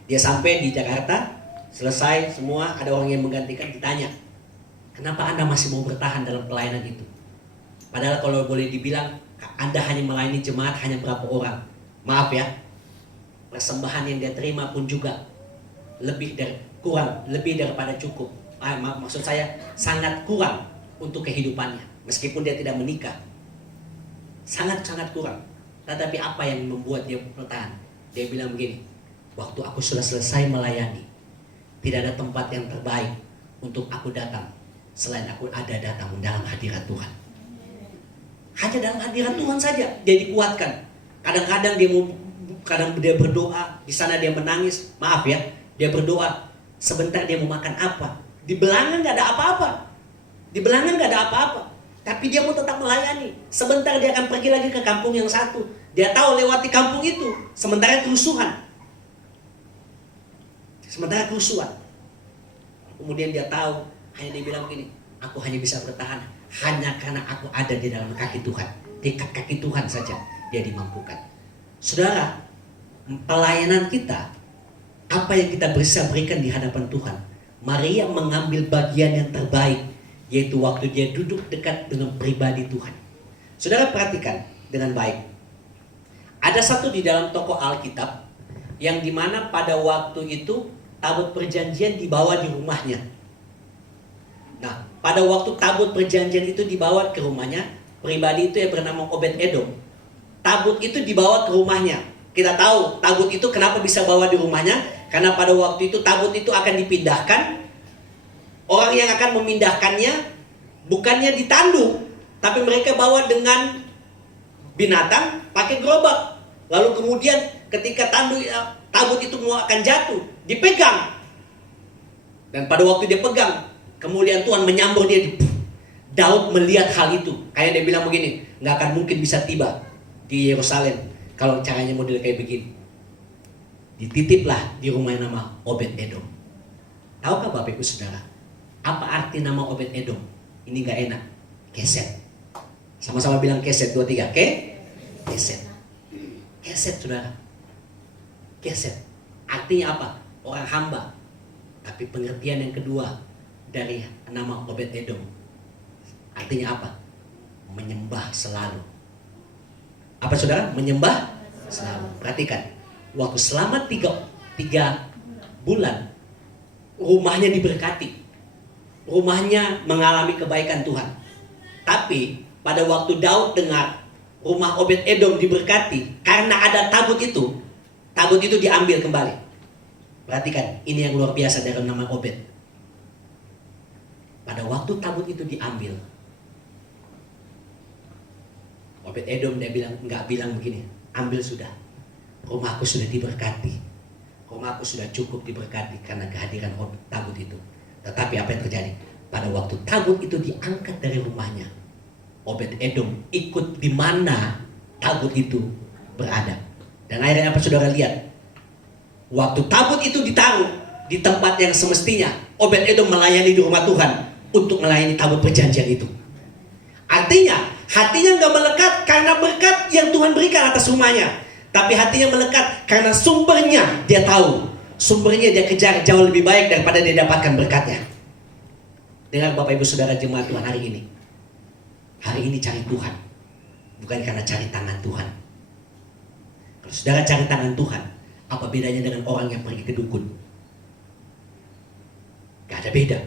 dia sampai di Jakarta, selesai semua, ada orang yang menggantikan, ditanya, kenapa Anda masih mau bertahan dalam pelayanan itu? Padahal kalau boleh dibilang Anda hanya melayani jemaat hanya berapa orang. Maaf ya, persembahan yang dia terima pun juga lebih daripada cukup. Maksud saya sangat kurang untuk kehidupannya, meskipun dia tidak menikah. Sangat-sangat kurang. Tetapi apa yang membuat dia bertahan? Dia bilang begini, waktu aku sudah selesai melayani, tidak ada tempat yang terbaik untuk aku datang selain aku ada datang dalam hadirat Tuhan. Hanya dalam hadirat Tuhan saja dia dikuatkan. Kadang-kadang dia berdoa, di sana dia menangis. Maaf ya, dia berdoa. Sebentar dia mau makan apa? Di belakang nggak ada apa-apa. Tapi dia mau tetap melayani. Sebentar dia akan pergi lagi ke kampung yang satu. Dia tahu lewati kampung itu. Sementara kerusuhan. Kemudian dia tahu, hanya dia bilang begini, aku hanya bisa bertahan hanya karena aku ada di dalam kaki Tuhan. Dekat kaki Tuhan saja dia dimampukan. Saudara, pelayanan kita, apa yang kita bisa berikan di hadapan Tuhan. Maria mengambil bagian yang terbaik, yaitu waktu dia duduk dekat dengan pribadi Tuhan. Saudara perhatikan dengan baik. Ada satu di dalam toko Alkitab yang dimana pada waktu itu tabut perjanjian dibawa di rumahnya. Nah, pada waktu tabut perjanjian itu dibawa ke rumahnya, pribadi itu yang bernama Obed-Edom, tabut itu dibawa ke rumahnya. Kita tahu tabut itu kenapa bisa bawa di rumahnya, karena pada waktu itu tabut itu akan dipindahkan. Orang yang akan memindahkannya bukannya ditandu, tapi mereka bawa dengan binatang pakai gerobak. Lalu kemudian ketika tabut itu mau akan jatuh, dipegang. Dan pada waktu dia pegang, kemudian Tuhan menyambar dia. Daud melihat hal itu. Kayak dia bilang begini, nggak akan mungkin bisa tiba di Yerusalem kalau caranya model kayak begini. Dititiplah di rumah yang nama Obed-Edom. Tahukah Bapak Ibu Saudara, apa arti nama Obed-Edom? Ini nggak enak. Keset. Sama-sama bilang keset, 2, 3. Keset. Keset, saudara. Keset. Artinya apa? Orang hamba. Tapi pengertian yang kedua dari nama Obed-Edom, artinya apa? Menyembah selalu. Apa saudara? Menyembah selalu. Perhatikan. Waktu selama 3 bulan, rumahnya diberkati. Rumahnya mengalami kebaikan Tuhan. Tapi pada waktu Daud dengar rumah Obed-Edom diberkati karena ada tabut itu diambil kembali. Perhatikan, ini yang luar biasa dari nama Obed. Pada waktu tabut itu diambil, Obed-Edom nggak bilang begini, ambil sudah, rumahku sudah diberkati, rumahku sudah cukup diberkati karena kehadiran tabut itu. Tetapi apa yang terjadi? Pada waktu tabut itu diangkat dari rumahnya, Obed-Edom ikut di mana tabut itu berada. Dan akhirnya apa saudara lihat? Waktu tabut itu ditaruh di tempat yang semestinya, Obed-Edom melayani di rumah Tuhan untuk melayani tabut perjanjian itu. Artinya, hatinya nggak melekat karena berkat yang Tuhan berikan atas rumahnya. Tapi hatinya melekat karena sumbernya dia tahu. Sumbernya dia kejar jauh lebih baik daripada dia dapatkan berkatnya. Dengar Bapak Ibu Saudara jemaat Tuhan hari ini. Hari ini cari Tuhan, bukan karena cari tangan Tuhan. Kalau saudara cari tangan Tuhan, apa bedanya dengan orang yang pergi ke dukun? Gak ada beda.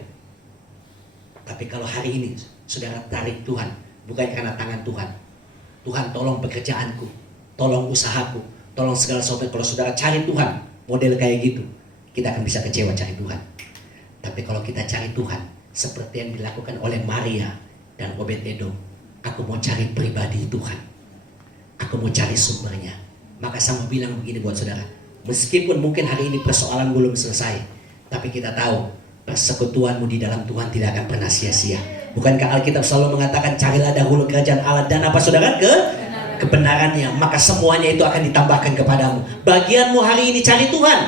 Tapi kalau hari ini saudara tarik Tuhan, bukan karena tangan Tuhan. Tuhan tolong pekerjaanku, tolong usahaku, tolong segala sesuatu. Kalau saudara cari Tuhan, model kayak gitu, kita akan bisa kecewa cari Tuhan. Tapi kalau kita cari Tuhan, seperti yang dilakukan oleh Maria dan Obed-Edom, aku mau cari pribadi Tuhan, aku mau cari sumbernya. Maka saya mau bilang begini buat saudara, meskipun mungkin hari ini persoalan belum selesai, tapi kita tahu persekutuanmu di dalam Tuhan tidak akan pernah sia-sia. Bukankah Alkitab selalu mengatakan carilah dahulu kerajaan Allah dan apa saudara? Kebenarannya, maka semuanya itu akan ditambahkan kepadamu. Bagianmu hari ini cari Tuhan.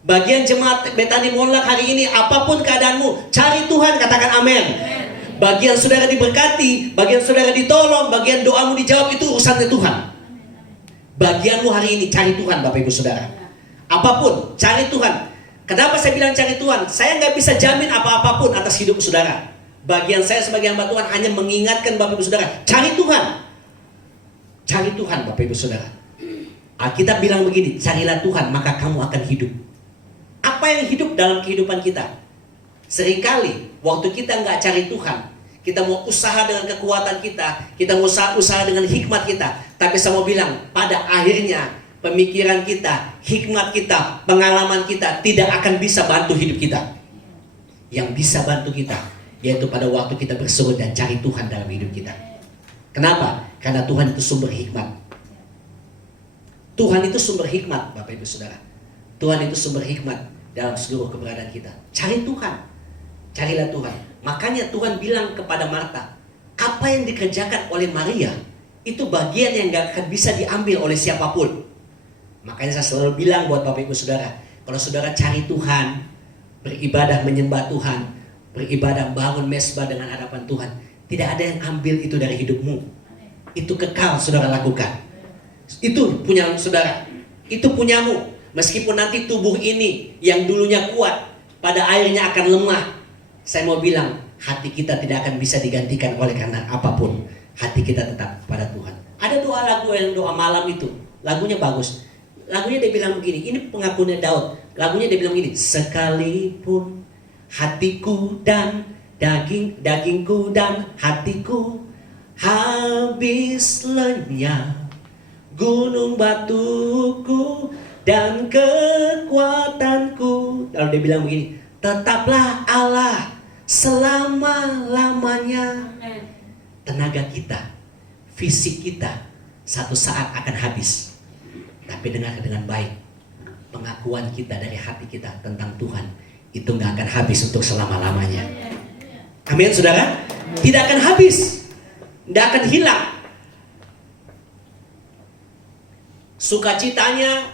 Bagian jemaat Betani Monlak hari ini, apapun keadaanmu, cari Tuhan, katakan amin. Bagian saudara diberkati, bagian saudara ditolong, bagian doamu dijawab, itu urusannya Tuhan. Bagianmu hari ini cari Tuhan, Bapak Ibu Saudara. Apapun, cari Tuhan. Kenapa saya bilang cari Tuhan? Saya nggak bisa jamin apa-apapun atas hidup saudara. Bagian saya sebagai hamba Tuhan hanya mengingatkan Bapak Ibu Saudara, cari Tuhan. Cari Tuhan, Bapak Ibu Saudara. Alkitab bilang begini, carilah Tuhan maka kamu akan hidup. Apa yang hidup dalam kehidupan kita? Seringkali waktu kita nggak cari Tuhan, kita mau usaha dengan kekuatan kita mau usaha dengan hikmat kita. Tapi saya mau bilang, pada akhirnya pemikiran kita, hikmat kita, pengalaman kita tidak akan bisa bantu hidup kita. Yang bisa bantu kita, yaitu pada waktu kita berseru dan cari Tuhan dalam hidup kita. Kenapa? Karena Tuhan itu sumber hikmat. Tuhan itu sumber hikmat, Bapak Ibu Saudara. Tuhan itu sumber hikmat dalam seluruh keberadaan kita. Cari Tuhan. Carilah Tuhan. Makanya Tuhan bilang kepada Marta, apa yang dikerjakan oleh Maria, itu bagian yang gak akan bisa diambil oleh siapapun. Makanya saya selalu bilang buat Bapak Ibu Saudara, kalau saudara cari Tuhan, beribadah menyembah Tuhan, beribadah bangun mesbah dengan hadapan Tuhan, tidak ada yang ambil itu dari hidupmu. Itu kekal saudara lakukan. Itu punya saudara. Itu punyamu. Meskipun nanti tubuh ini yang dulunya kuat, pada akhirnya akan lemah. Saya mau bilang, hati kita tidak akan bisa digantikan oleh karena apapun. Hati kita tetap pada Tuhan. Ada doa malam itu. Lagunya bagus. Lagunya dia bilang begini, ini pengakuannya Daud. Lagunya dia bilang begini, sekalipun hatiku dan dagingku dan hatiku habis lenyap, gunung batuku dan kekuatanku. Lalu dia bilang begini, tetaplah Allah selama-lamanya. Tenaga kita, fisik kita satu saat akan habis. Tapi dengar dengan baik, pengakuan kita dari hati kita tentang Tuhan itu gak akan habis untuk selama-lamanya. Amin saudara. Tidak akan habis, tidak akan hilang. Sukacitanya,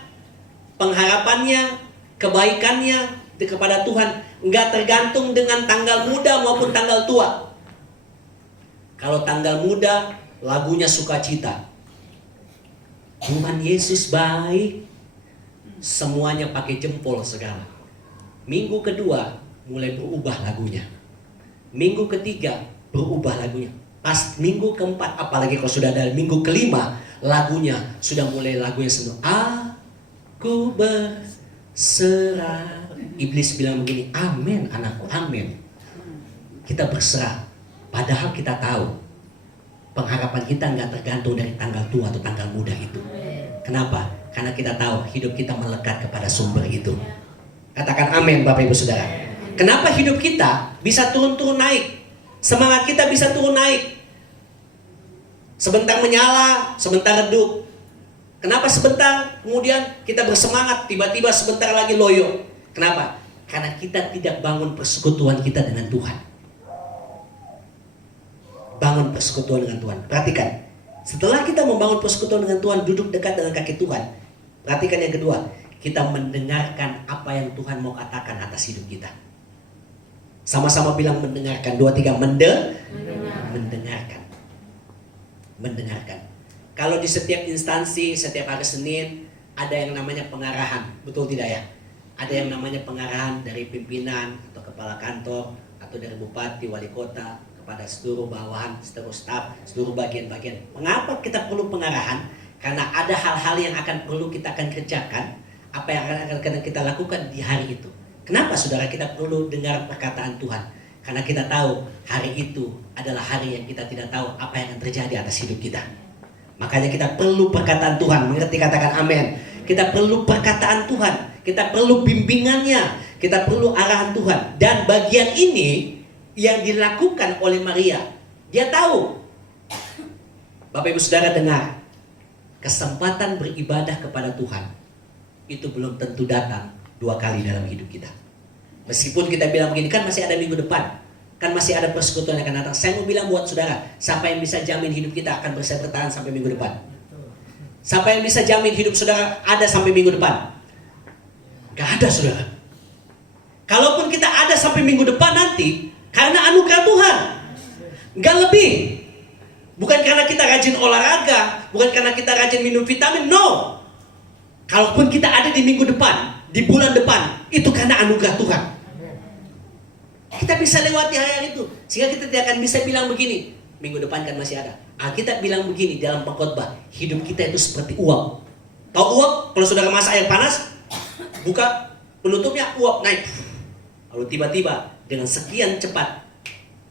pengharapannya, kebaikannya kepada Tuhan nggak tergantung dengan tanggal muda maupun tanggal tua. Kalau tanggal muda, lagunya sukacita, Tuhan Yesus baik, semuanya pakai jempol segala. Minggu kedua mulai berubah lagunya, minggu ketiga berubah lagunya, pas minggu keempat, apalagi kalau sudah ada minggu kelima, lagunya sudah mulai lagunya semua. Aku berserah. Iblis bilang begini, amin anakku, amin. Kita berserah. Padahal kita tahu pengharapan kita nggak tergantung dari tanggal tua atau tanggal muda itu. Kenapa? Karena kita tahu hidup kita melekat kepada sumber itu. Katakan amin Bapak Ibu Saudara. Kenapa hidup kita bisa turun-turun naik? Semangat kita bisa turun naik. Sebentar menyala, sebentar redup. Kenapa sebentar kemudian kita bersemangat, tiba-tiba sebentar lagi loyo? Kenapa? Karena kita tidak bangun persekutuan kita dengan Tuhan. Bangun persekutuan dengan Tuhan. Perhatikan, setelah kita membangun persekutuan dengan Tuhan, duduk dekat dengan kaki Tuhan. Perhatikan yang kedua, kita mendengarkan apa yang Tuhan mau katakan atas hidup kita. Sama-sama bilang mendengarkan. 2, 3, mendengarkan. Mendengarkan. Kalau di setiap instansi, setiap hari Senin, ada yang namanya pengarahan. Betul tidak ya? Ada yang namanya pengarahan dari pimpinan atau kepala kantor, atau dari bupati, wali kota, pada seluruh bawahan, seluruh staf, seluruh bagian-bagian. Mengapa kita perlu pengarahan? Karena ada hal-hal yang perlu kita kerjakan, apa yang akan kita lakukan di hari itu. Kenapa saudara kita perlu dengar perkataan Tuhan? Karena kita tahu hari itu adalah hari yang kita tidak tahu apa yang akan terjadi atas hidup kita. Makanya kita perlu perkataan Tuhan. Mengerti? Katakan amin. Kita perlu perkataan Tuhan. Kita perlu bimbingannya. Kita perlu arahan Tuhan. Dan bagian ini yang dilakukan oleh Maria, dia tahu. Bapak Ibu Saudara dengar, kesempatan beribadah kepada Tuhan itu belum tentu datang 2 kali dalam hidup kita. Meskipun kita bilang begini, kan masih ada minggu depan, kan masih ada persekutuan yang akan datang. Saya mau bilang buat saudara, siapa yang bisa jamin hidup kita akan bisa bertahan sampai minggu depan? Siapa yang bisa jamin hidup saudara ada sampai minggu depan? Gak ada saudara. Kalaupun kita ada sampai minggu depan nanti, karena anugerah Tuhan, gak lebih. Bukan karena kita rajin olahraga, bukan karena kita rajin minum vitamin, no. Kalaupun kita ada di minggu depan, di bulan depan, itu karena anugerah Tuhan. Kita bisa lewati hari-hari itu, sehingga kita tidak akan bisa bilang begini, minggu depan kan masih ada. Kita bilang begini dalam pengkhotbah, hidup kita itu seperti uap. Tahu uap? Kalau saudara masak air panas, buka penutupnya, uap naik. Lalu tiba-tiba dengan sekian cepat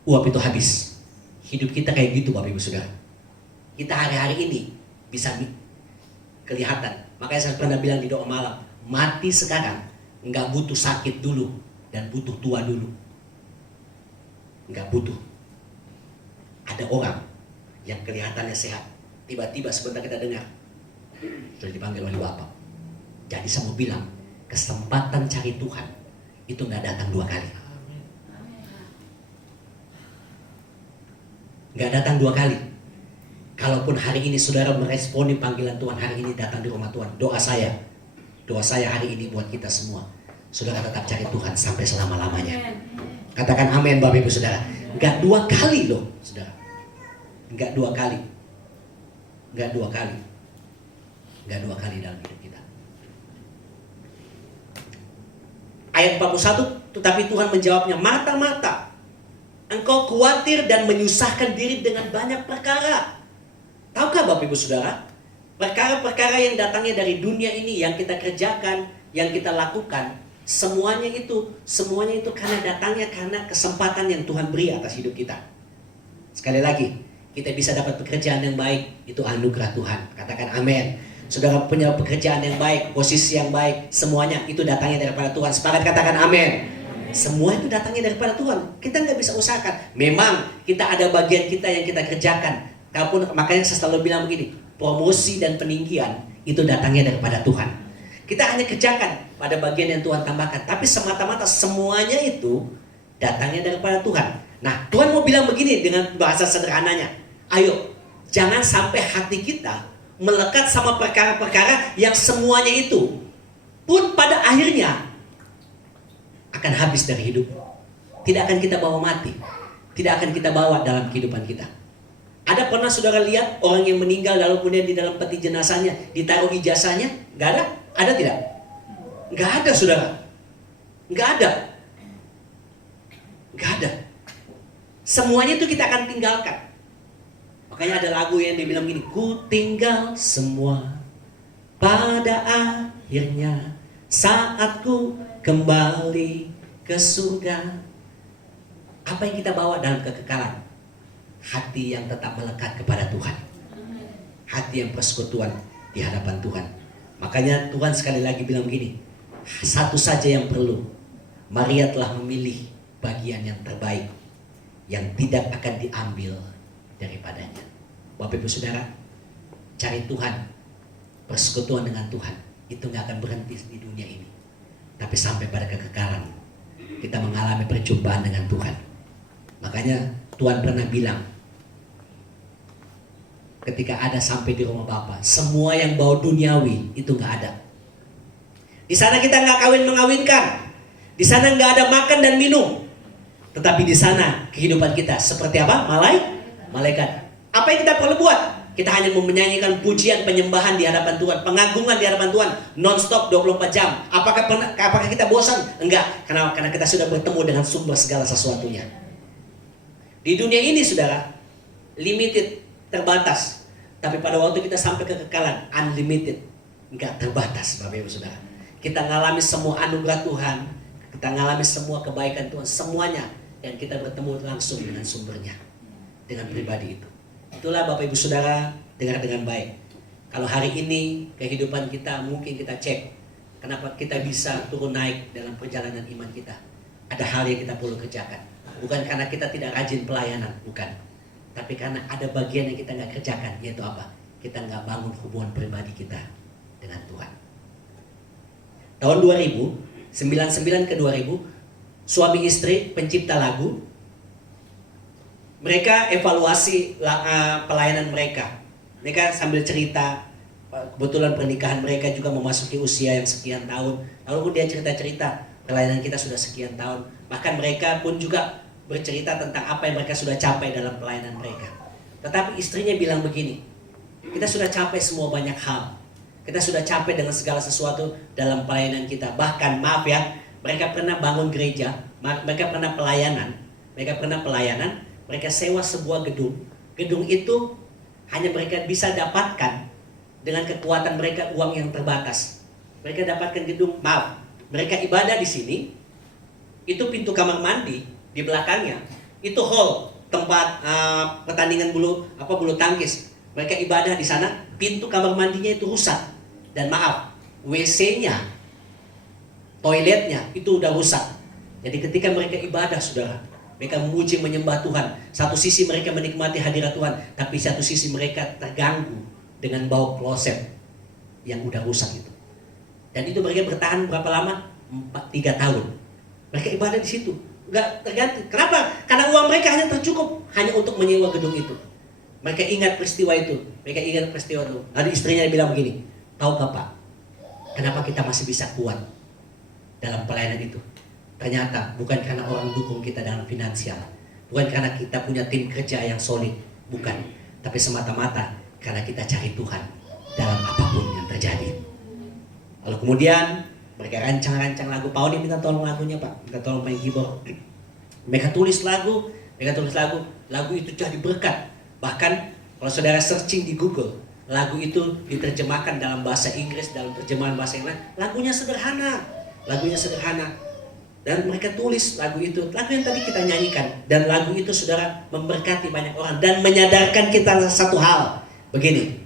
uap itu habis. Hidup kita kayak gitu Bapak Ibu Saudara. Kita hari-hari ini bisa kelihatan. Makanya saya pernah bilang di doa malam, mati sekarang nggak butuh sakit dulu dan butuh tua dulu. Nggak butuh. Ada orang yang kelihatannya sehat, tiba-tiba sebentar kita dengar sudah dipanggil oleh Bapak. Jadi saya mau bilang, kesempatan cari Tuhan itu nggak datang 2 kali. Nggak datang 2 kali. Kalaupun hari ini saudara meresponi panggilan Tuhan, hari ini datang di rumah Tuhan, doa saya hari ini buat kita semua, saudara tetap cari Tuhan sampai selama-lamanya. Katakan amin Bapak Ibu Saudara. Nggak 2 kali loh saudara. Nggak 2 kali. Nggak 2 kali. Nggak 2 kali dalam hidup kita. Ayat 41, tetapi Tuhan menjawabnya, Marta, engkau khawatir dan menyusahkan diri dengan banyak perkara. Tahukah Bapak Ibu Saudara, perkara-perkara yang datangnya dari dunia ini, yang kita kerjakan, yang kita lakukan, semuanya itu karena datangnya karena kesempatan yang Tuhan beri atas hidup kita. Sekali lagi, kita bisa dapat pekerjaan yang baik, itu anugerah Tuhan. Katakan amin. Saudara punya pekerjaan yang baik, posisi yang baik, semuanya itu datangnya daripada Tuhan. Sepakat katakan amin. Semua itu datangnya daripada Tuhan. Kita nggak bisa usahakan. Memang kita ada bagian kita yang kita kerjakan. Makanya saya selalu bilang begini, promosi dan peninggian itu datangnya daripada Tuhan. Kita hanya kerjakan pada bagian yang Tuhan tambahkan. Tapi semata-mata semuanya itu datangnya daripada Tuhan. Nah, Tuhan mau bilang begini dengan bahasa sederhananya. Ayo, jangan sampai hati kita melekat sama perkara-perkara yang semuanya itu pun pada akhirnya akan habis dari hidup. Tidak akan kita bawa mati. Tidak akan kita bawa dalam kehidupan kita. Ada pernah saudara lihat orang yang meninggal lalu kemudian di dalam peti jenazahnya ditaruh ijazahnya? Gak ada? Ada tidak? Gak ada saudara. Gak ada. Gak ada. Semuanya itu kita akan tinggalkan. Makanya ada lagu yang dibilang gini, ku tinggal semua pada akhirnya saat ku kembali ke surga. Apa yang kita bawa dalam kekekalan? Hati yang tetap melekat kepada Tuhan. Hati yang persekutuan di hadapan Tuhan. Makanya Tuhan sekali lagi bilang begini, satu saja yang perlu. Maria telah memilih bagian yang terbaik, yang tidak akan diambil daripadanya. Bapak Ibu Saudara, cari Tuhan, persekutuan dengan Tuhan, itu gak akan berhenti di dunia ini. Tapi sampai pada kekekalan, kita mengalami perjumpaan dengan Tuhan. Makanya Tuhan pernah bilang, ketika ada sampai di rumah Bapa, semua yang bau duniawi itu gak ada. Di sana kita gak kawin-mengawinkan. Di sana gak ada makan dan minum. Tetapi di sana kehidupan kita seperti apa? Malaikat. Apa yang kita perlu buat? Kita hanya menyanyikan pujian penyembahan di hadapan Tuhan, pengagungan di hadapan Tuhan, non-stop 24 jam. Apakah kita bosan? Enggak, karena kita sudah bertemu dengan sumber segala sesuatunya. Di dunia ini saudara, limited, terbatas. Tapi pada waktu kita sampai kekekalan, unlimited, enggak terbatas Bapak Ibu Saudara. Kita ngalami semua anugerah Tuhan, kita ngalami semua kebaikan Tuhan, semuanya. Dan kita bertemu langsung dengan sumbernya, dengan pribadi itu. Itulah Bapak Ibu Saudara, dengar dengan baik. Kalau hari ini kehidupan kita mungkin kita cek, kenapa kita bisa turun naik dalam perjalanan iman kita. Ada hal yang kita perlu kerjakan. Bukan karena kita tidak rajin pelayanan, bukan. Tapi karena ada bagian yang kita nggak kerjakan, yaitu apa? Kita nggak bangun hubungan pribadi kita dengan Tuhan. Tahun 2000, 99 ke 2000, suami istri pencipta lagu, mereka evaluasi pelayanan mereka. Mereka sambil cerita, kebetulan pernikahan mereka juga memasuki usia yang sekian tahun. Lalu dia cerita-cerita, pelayanan kita sudah sekian tahun. Bahkan mereka pun juga bercerita tentang apa yang mereka sudah capai dalam pelayanan mereka. Tetapi istrinya bilang begini, kita sudah capai semua banyak hal. Kita sudah capek dengan segala sesuatu dalam pelayanan kita. Bahkan maaf ya, mereka pernah bangun gereja, mereka pernah pelayanan, mereka sewa sebuah gedung. Gedung itu hanya mereka bisa dapatkan dengan kekuatan mereka, uang yang terbatas. Mereka dapatkan gedung, mereka ibadah di sini. Itu pintu kamar mandi di belakangnya. Itu hall tempat pertandingan bulu tangkis. Mereka ibadah di sana, pintu kamar mandinya itu rusak. Dan WC-nya, toiletnya itu udah rusak. Jadi ketika mereka ibadah, saudara, mereka memuji menyembah Tuhan. Satu sisi mereka menikmati hadirat Tuhan, tapi satu sisi mereka terganggu dengan bau kloset yang udah rusak itu. Dan itu mereka bertahan berapa lama? 3 tahun. Mereka ibadah di situ, nggak terganti. Kenapa? Karena uang mereka hanya tercukup hanya untuk menyewa gedung itu. Mereka ingat peristiwa itu. Lalu istrinya bilang begini, tahukah Pak, kenapa kita masih bisa kuat dalam pelayanan itu? Ternyata bukan karena orang dukung kita dalam finansial, bukan karena kita punya tim kerja yang solid, bukan. Tapi semata-mata karena kita cari Tuhan dalam apapun yang terjadi. Lalu kemudian mereka rancang lagu. Pak Oni minta tolong lagunya Pak, minta tolong main keyboard. Mereka tulis lagu itu jadi berkat. Bahkan Kalau saudara searching di Google, lagu itu diterjemahkan dalam bahasa Inggris, dalam terjemahan bahasa yang lain, lagunya sederhana. Dan mereka tulis lagu itu, lagu yang tadi kita nyanyikan. Dan lagu itu saudara memberkati banyak orang dan menyadarkan kita satu hal. Begini,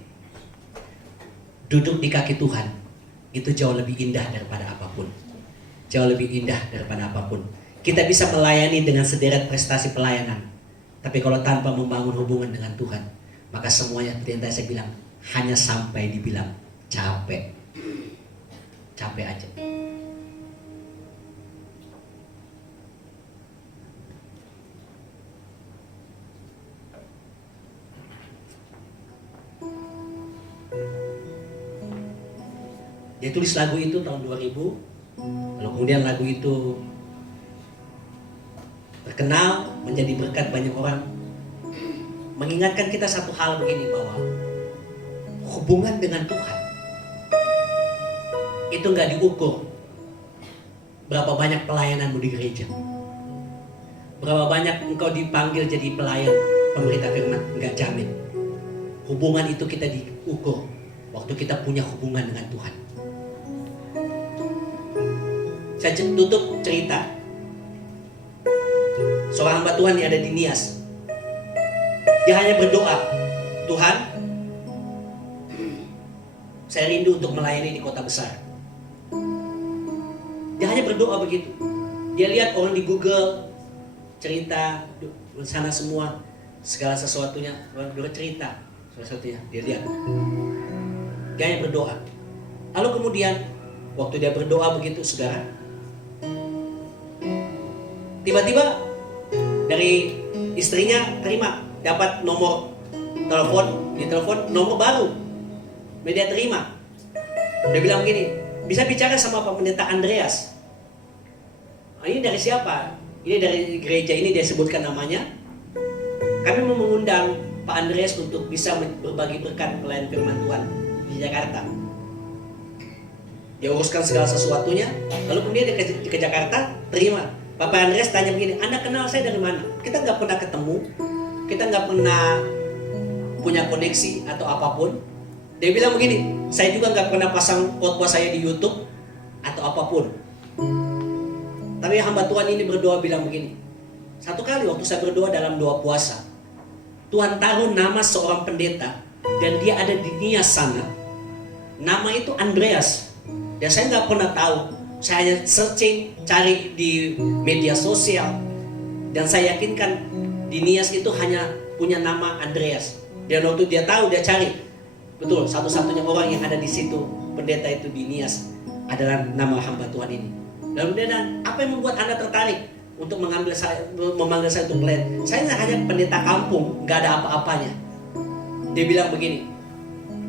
duduk di kaki Tuhan itu jauh lebih indah daripada apapun. Jauh lebih indah daripada apapun. Kita bisa melayani dengan sederet prestasi pelayanan, tapi kalau tanpa membangun hubungan dengan Tuhan, maka semuanya seperti yang tadi saya bilang, hanya sampai dibilang capek. Capek aja. Dia tulis lagu itu tahun 2000. Lalu kemudian lagu itu terkenal, menjadi berkat banyak orang. Mengingatkan kita satu hal begini, bahwa hubungan dengan Tuhan itu gak diukur berapa banyak pelayananmu di gereja, berapa banyak engkau dipanggil jadi pelayan pemberita firman. Gak jamin. Hubungan itu kita diukur waktu kita punya hubungan dengan Tuhan. Saya tutup cerita seorang hamba Tuhan yang ada di Nias. Dia hanya berdoa, Tuhan, saya rindu untuk melayani di kota besar. Dia hanya berdoa begitu. Dia lihat orang di Google cerita sana semua, segala sesuatunya, orang cerita sesuatunya. Dia lihat. Dia hanya berdoa. Lalu kemudian waktu dia berdoa begitu, saudara, tiba-tiba dari istrinya dapat nomor telepon, di telepon nomor baru. Media terima. Dia bilang begini, bisa bicara sama Pak Pendeta Andreas. Ini dari siapa? Ini dari gereja ini, dia sebutkan namanya. Kami mau mengundang Pak Andreas untuk bisa berbagi berkat pelayan firman Tuhan di Jakarta. Dia uruskan segala sesuatunya. Lalu kemudian dia ke Jakarta, terima. Bapak Andreas tanya begini, Anda kenal saya dari mana? Kita nggak pernah ketemu, kita nggak pernah punya koneksi atau apapun. Dia bilang begini, saya juga nggak pernah pasang khotbah saya di YouTube atau apapun. Tapi hamba Tuhan ini berdoa bilang begini, satu kali waktu saya berdoa dalam doa puasa, Tuhan taruh nama seorang pendeta dan dia ada di Nias sana. Nama itu Andreas. Dan saya nggak pernah tahu. Saya hanya searching, cari di media sosial, dan saya yakinkan di Nias itu hanya punya nama Andreas. Dan waktu dia tahu, dia cari, betul, satu-satunya orang yang ada di situ, pendeta itu di Nias, adalah nama hamba Tuhan ini. Lalu dia bilang, apa yang membuat Anda tertarik untuk memanggil saya untuk pelayan? Saya hanya pendeta kampung, nggak ada apa-apanya. Dia bilang begini,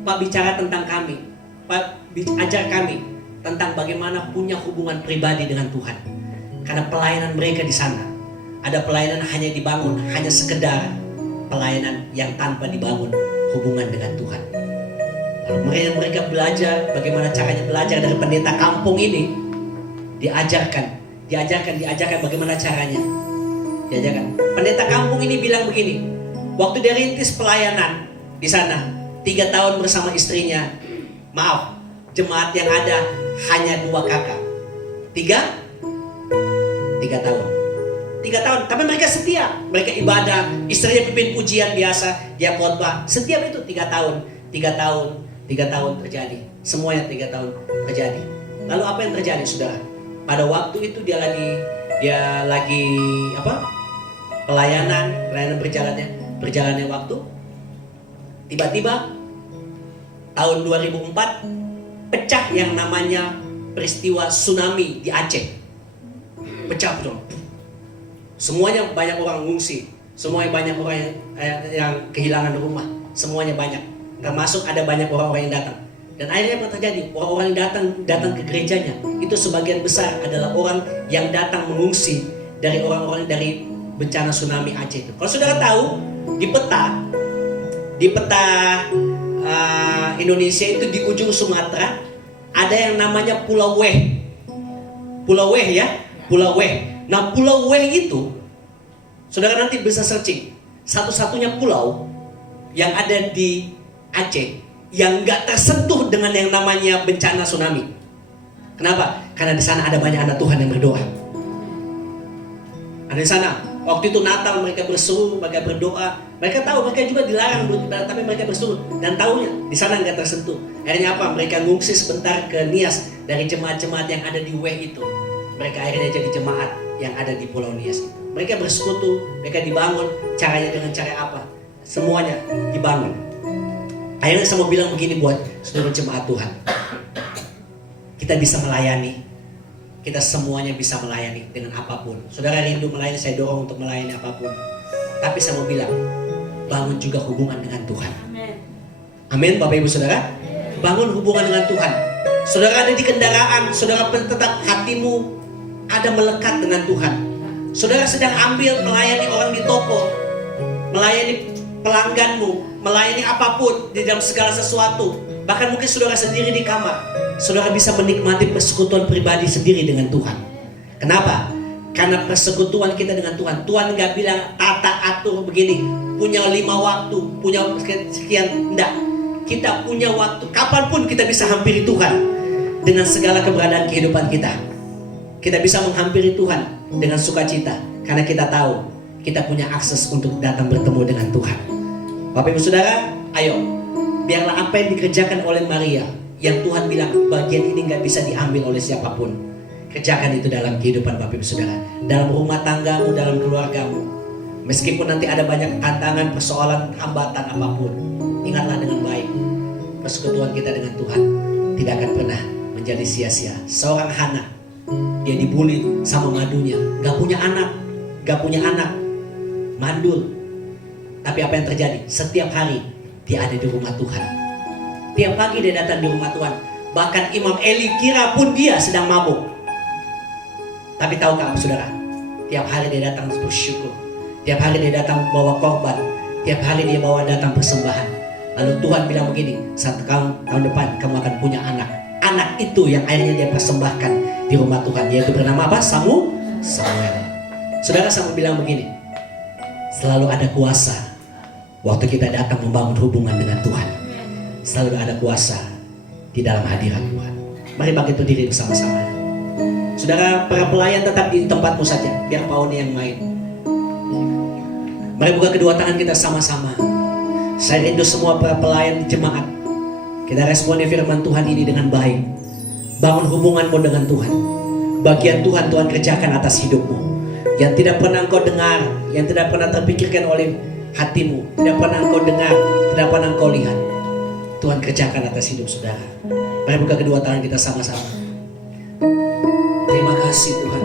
Pak, bicara tentang kami, Pak, ajar kami tentang bagaimana punya hubungan pribadi dengan Tuhan. Karena pelayanan mereka di sana, ada pelayanan hanya dibangun, hanya sekedar pelayanan yang tanpa dibangun hubungan dengan Tuhan. Lalu mereka belajar bagaimana caranya belajar dari pendeta kampung ini. Diajarkan bagaimana caranya. Diajarkan. Pendeta kampung ini bilang begini, waktu dia rintis pelayanan di sana, 3 tahun bersama istrinya, jemaat yang ada hanya 2 kakak. 3 tahun. 3 tahun. Tapi mereka setia. Mereka ibadah. Istrinya pimpin pujian biasa. Dia khotbah. Setiap itu 3 tahun. 3 tahun terjadi. Semuanya 3 tahun terjadi. Lalu apa yang terjadi, saudara? Pada waktu itu dia lagi pelayanan berjalannya waktu. Tiba-tiba tahun 2004 pecah yang namanya peristiwa tsunami di Aceh. Pecah betul. Semuanya banyak orang mengungsi. Semuanya banyak orang yang kehilangan rumah. Semuanya banyak. Termasuk ada banyak orang-orang yang datang. Dan akhirnya apa terjadi? Orang-orang yang datang ke gerejanya itu sebagian besar adalah orang yang datang mengungsi dari orang-orang dari bencana tsunami Aceh itu. Kalau saudara tahu, di peta Indonesia itu di ujung Sumatera ada yang namanya Pulau Weh. Pulau Weh ya, Pulau Weh. Nah, Pulau Weh itu saudara nanti bisa searching. Satu-satunya pulau yang ada di Aceh yang nggak tersentuh dengan yang namanya bencana tsunami. Kenapa? Karena di sana ada banyak anak Tuhan yang berdoa. Ada di sana. Waktu itu Natal mereka berseru, mereka berdoa. Mereka tahu mereka juga dilarang beribadah, tapi mereka berseru dan tahunya di sana nggak tersentuh. Akhirnya apa? Mereka ngungsi sebentar ke Nias dari jemaat-jemaat yang ada di Weh itu. Mereka akhirnya jadi jemaat yang ada di Pulau Nias itu. Mereka bersekutu, mereka dibangun. Caranya dengan cara apa? Semuanya dibangun. Akhirnya saya mau bilang begini buat seluruh jemaat Tuhan. Kita bisa melayani. Kita semuanya bisa melayani dengan apapun. Saudara rindu melayani, saya dorong untuk melayani apapun. Tapi saya mau bilang, bangun juga hubungan dengan Tuhan. Amin, Bapak Ibu Saudara. Bangun hubungan dengan Tuhan. Saudara ada di kendaraan, saudara tetap hatimu ada melekat dengan Tuhan. Saudara sedang ambil melayani orang di toko, melayani pelangganmu, melayani apapun di dalam segala sesuatu. Bahkan mungkin saudara sendiri di kamar, saudara bisa menikmati persekutuan pribadi sendiri dengan Tuhan. Kenapa? Karena persekutuan kita dengan Tuhan. Tuhan gak bilang tata atur begini, punya 5 waktu, punya sekian. Enggak. Kita punya waktu, kapanpun kita bisa hampiri Tuhan dengan segala keberadaan kehidupan kita. Kita bisa menghampiri Tuhan dengan sukacita, karena kita tahu kita punya akses untuk datang bertemu dengan Tuhan. Bapak Ibu Saudara, ayo, biarlah apa yang dikerjakan oleh Maria, yang Tuhan bilang bagian ini gak bisa diambil oleh siapapun, kerjakan itu dalam kehidupan Bapak Ibu Saudara, dalam rumah tanggamu, dalam keluargamu. Meskipun nanti ada banyak tantangan, persoalan, hambatan apapun, ingatlah dengan baik, persekutuan kita dengan Tuhan tidak akan pernah menjadi sia-sia. Seorang Hana, dia dibully sama madunya, gak punya anak, mandul. Tapi apa yang terjadi? Setiap hari dia ada di rumah Tuhan. Tiap pagi dia datang di rumah Tuhan. Bahkan Imam Eli kira pun dia sedang mabuk. Tapi tahukah saudara, tiap hari dia datang bersyukur. Tiap hari dia datang bawa korban. Tiap hari dia bawa datang persembahan. Lalu Tuhan bilang begini, tahun depan kamu akan punya anak. Anak itu yang akhirnya dia persembahkan di rumah Tuhan, yaitu bernama apa? Samuel. Saudara, saya mau bilang begini, selalu ada kuasa waktu kita datang membangun hubungan dengan Tuhan. Selalu ada kuasa di dalam hadirat Tuhan. Mari bangkit berdiri bersama-sama. Saudara, para pelayan tetap di tempatmu saja, biar Pak Oni yang main. Mari buka kedua tangan kita sama-sama. Saya rindu semua para pelayan jemaat, kita responi firman Tuhan ini dengan baik. Bangun hubunganmu dengan Tuhan. Bagian Tuhan kerjakan atas hidupmu. Yang tidak pernah engkau dengar, yang tidak pernah terpikirkan oleh hatimu, tidak pernah engkau dengar, tidak pernah engkau lihat, Tuhan kerjakan atas hidup saudara. Mari buka kedua tangan kita sama-sama. Terima kasih Tuhan.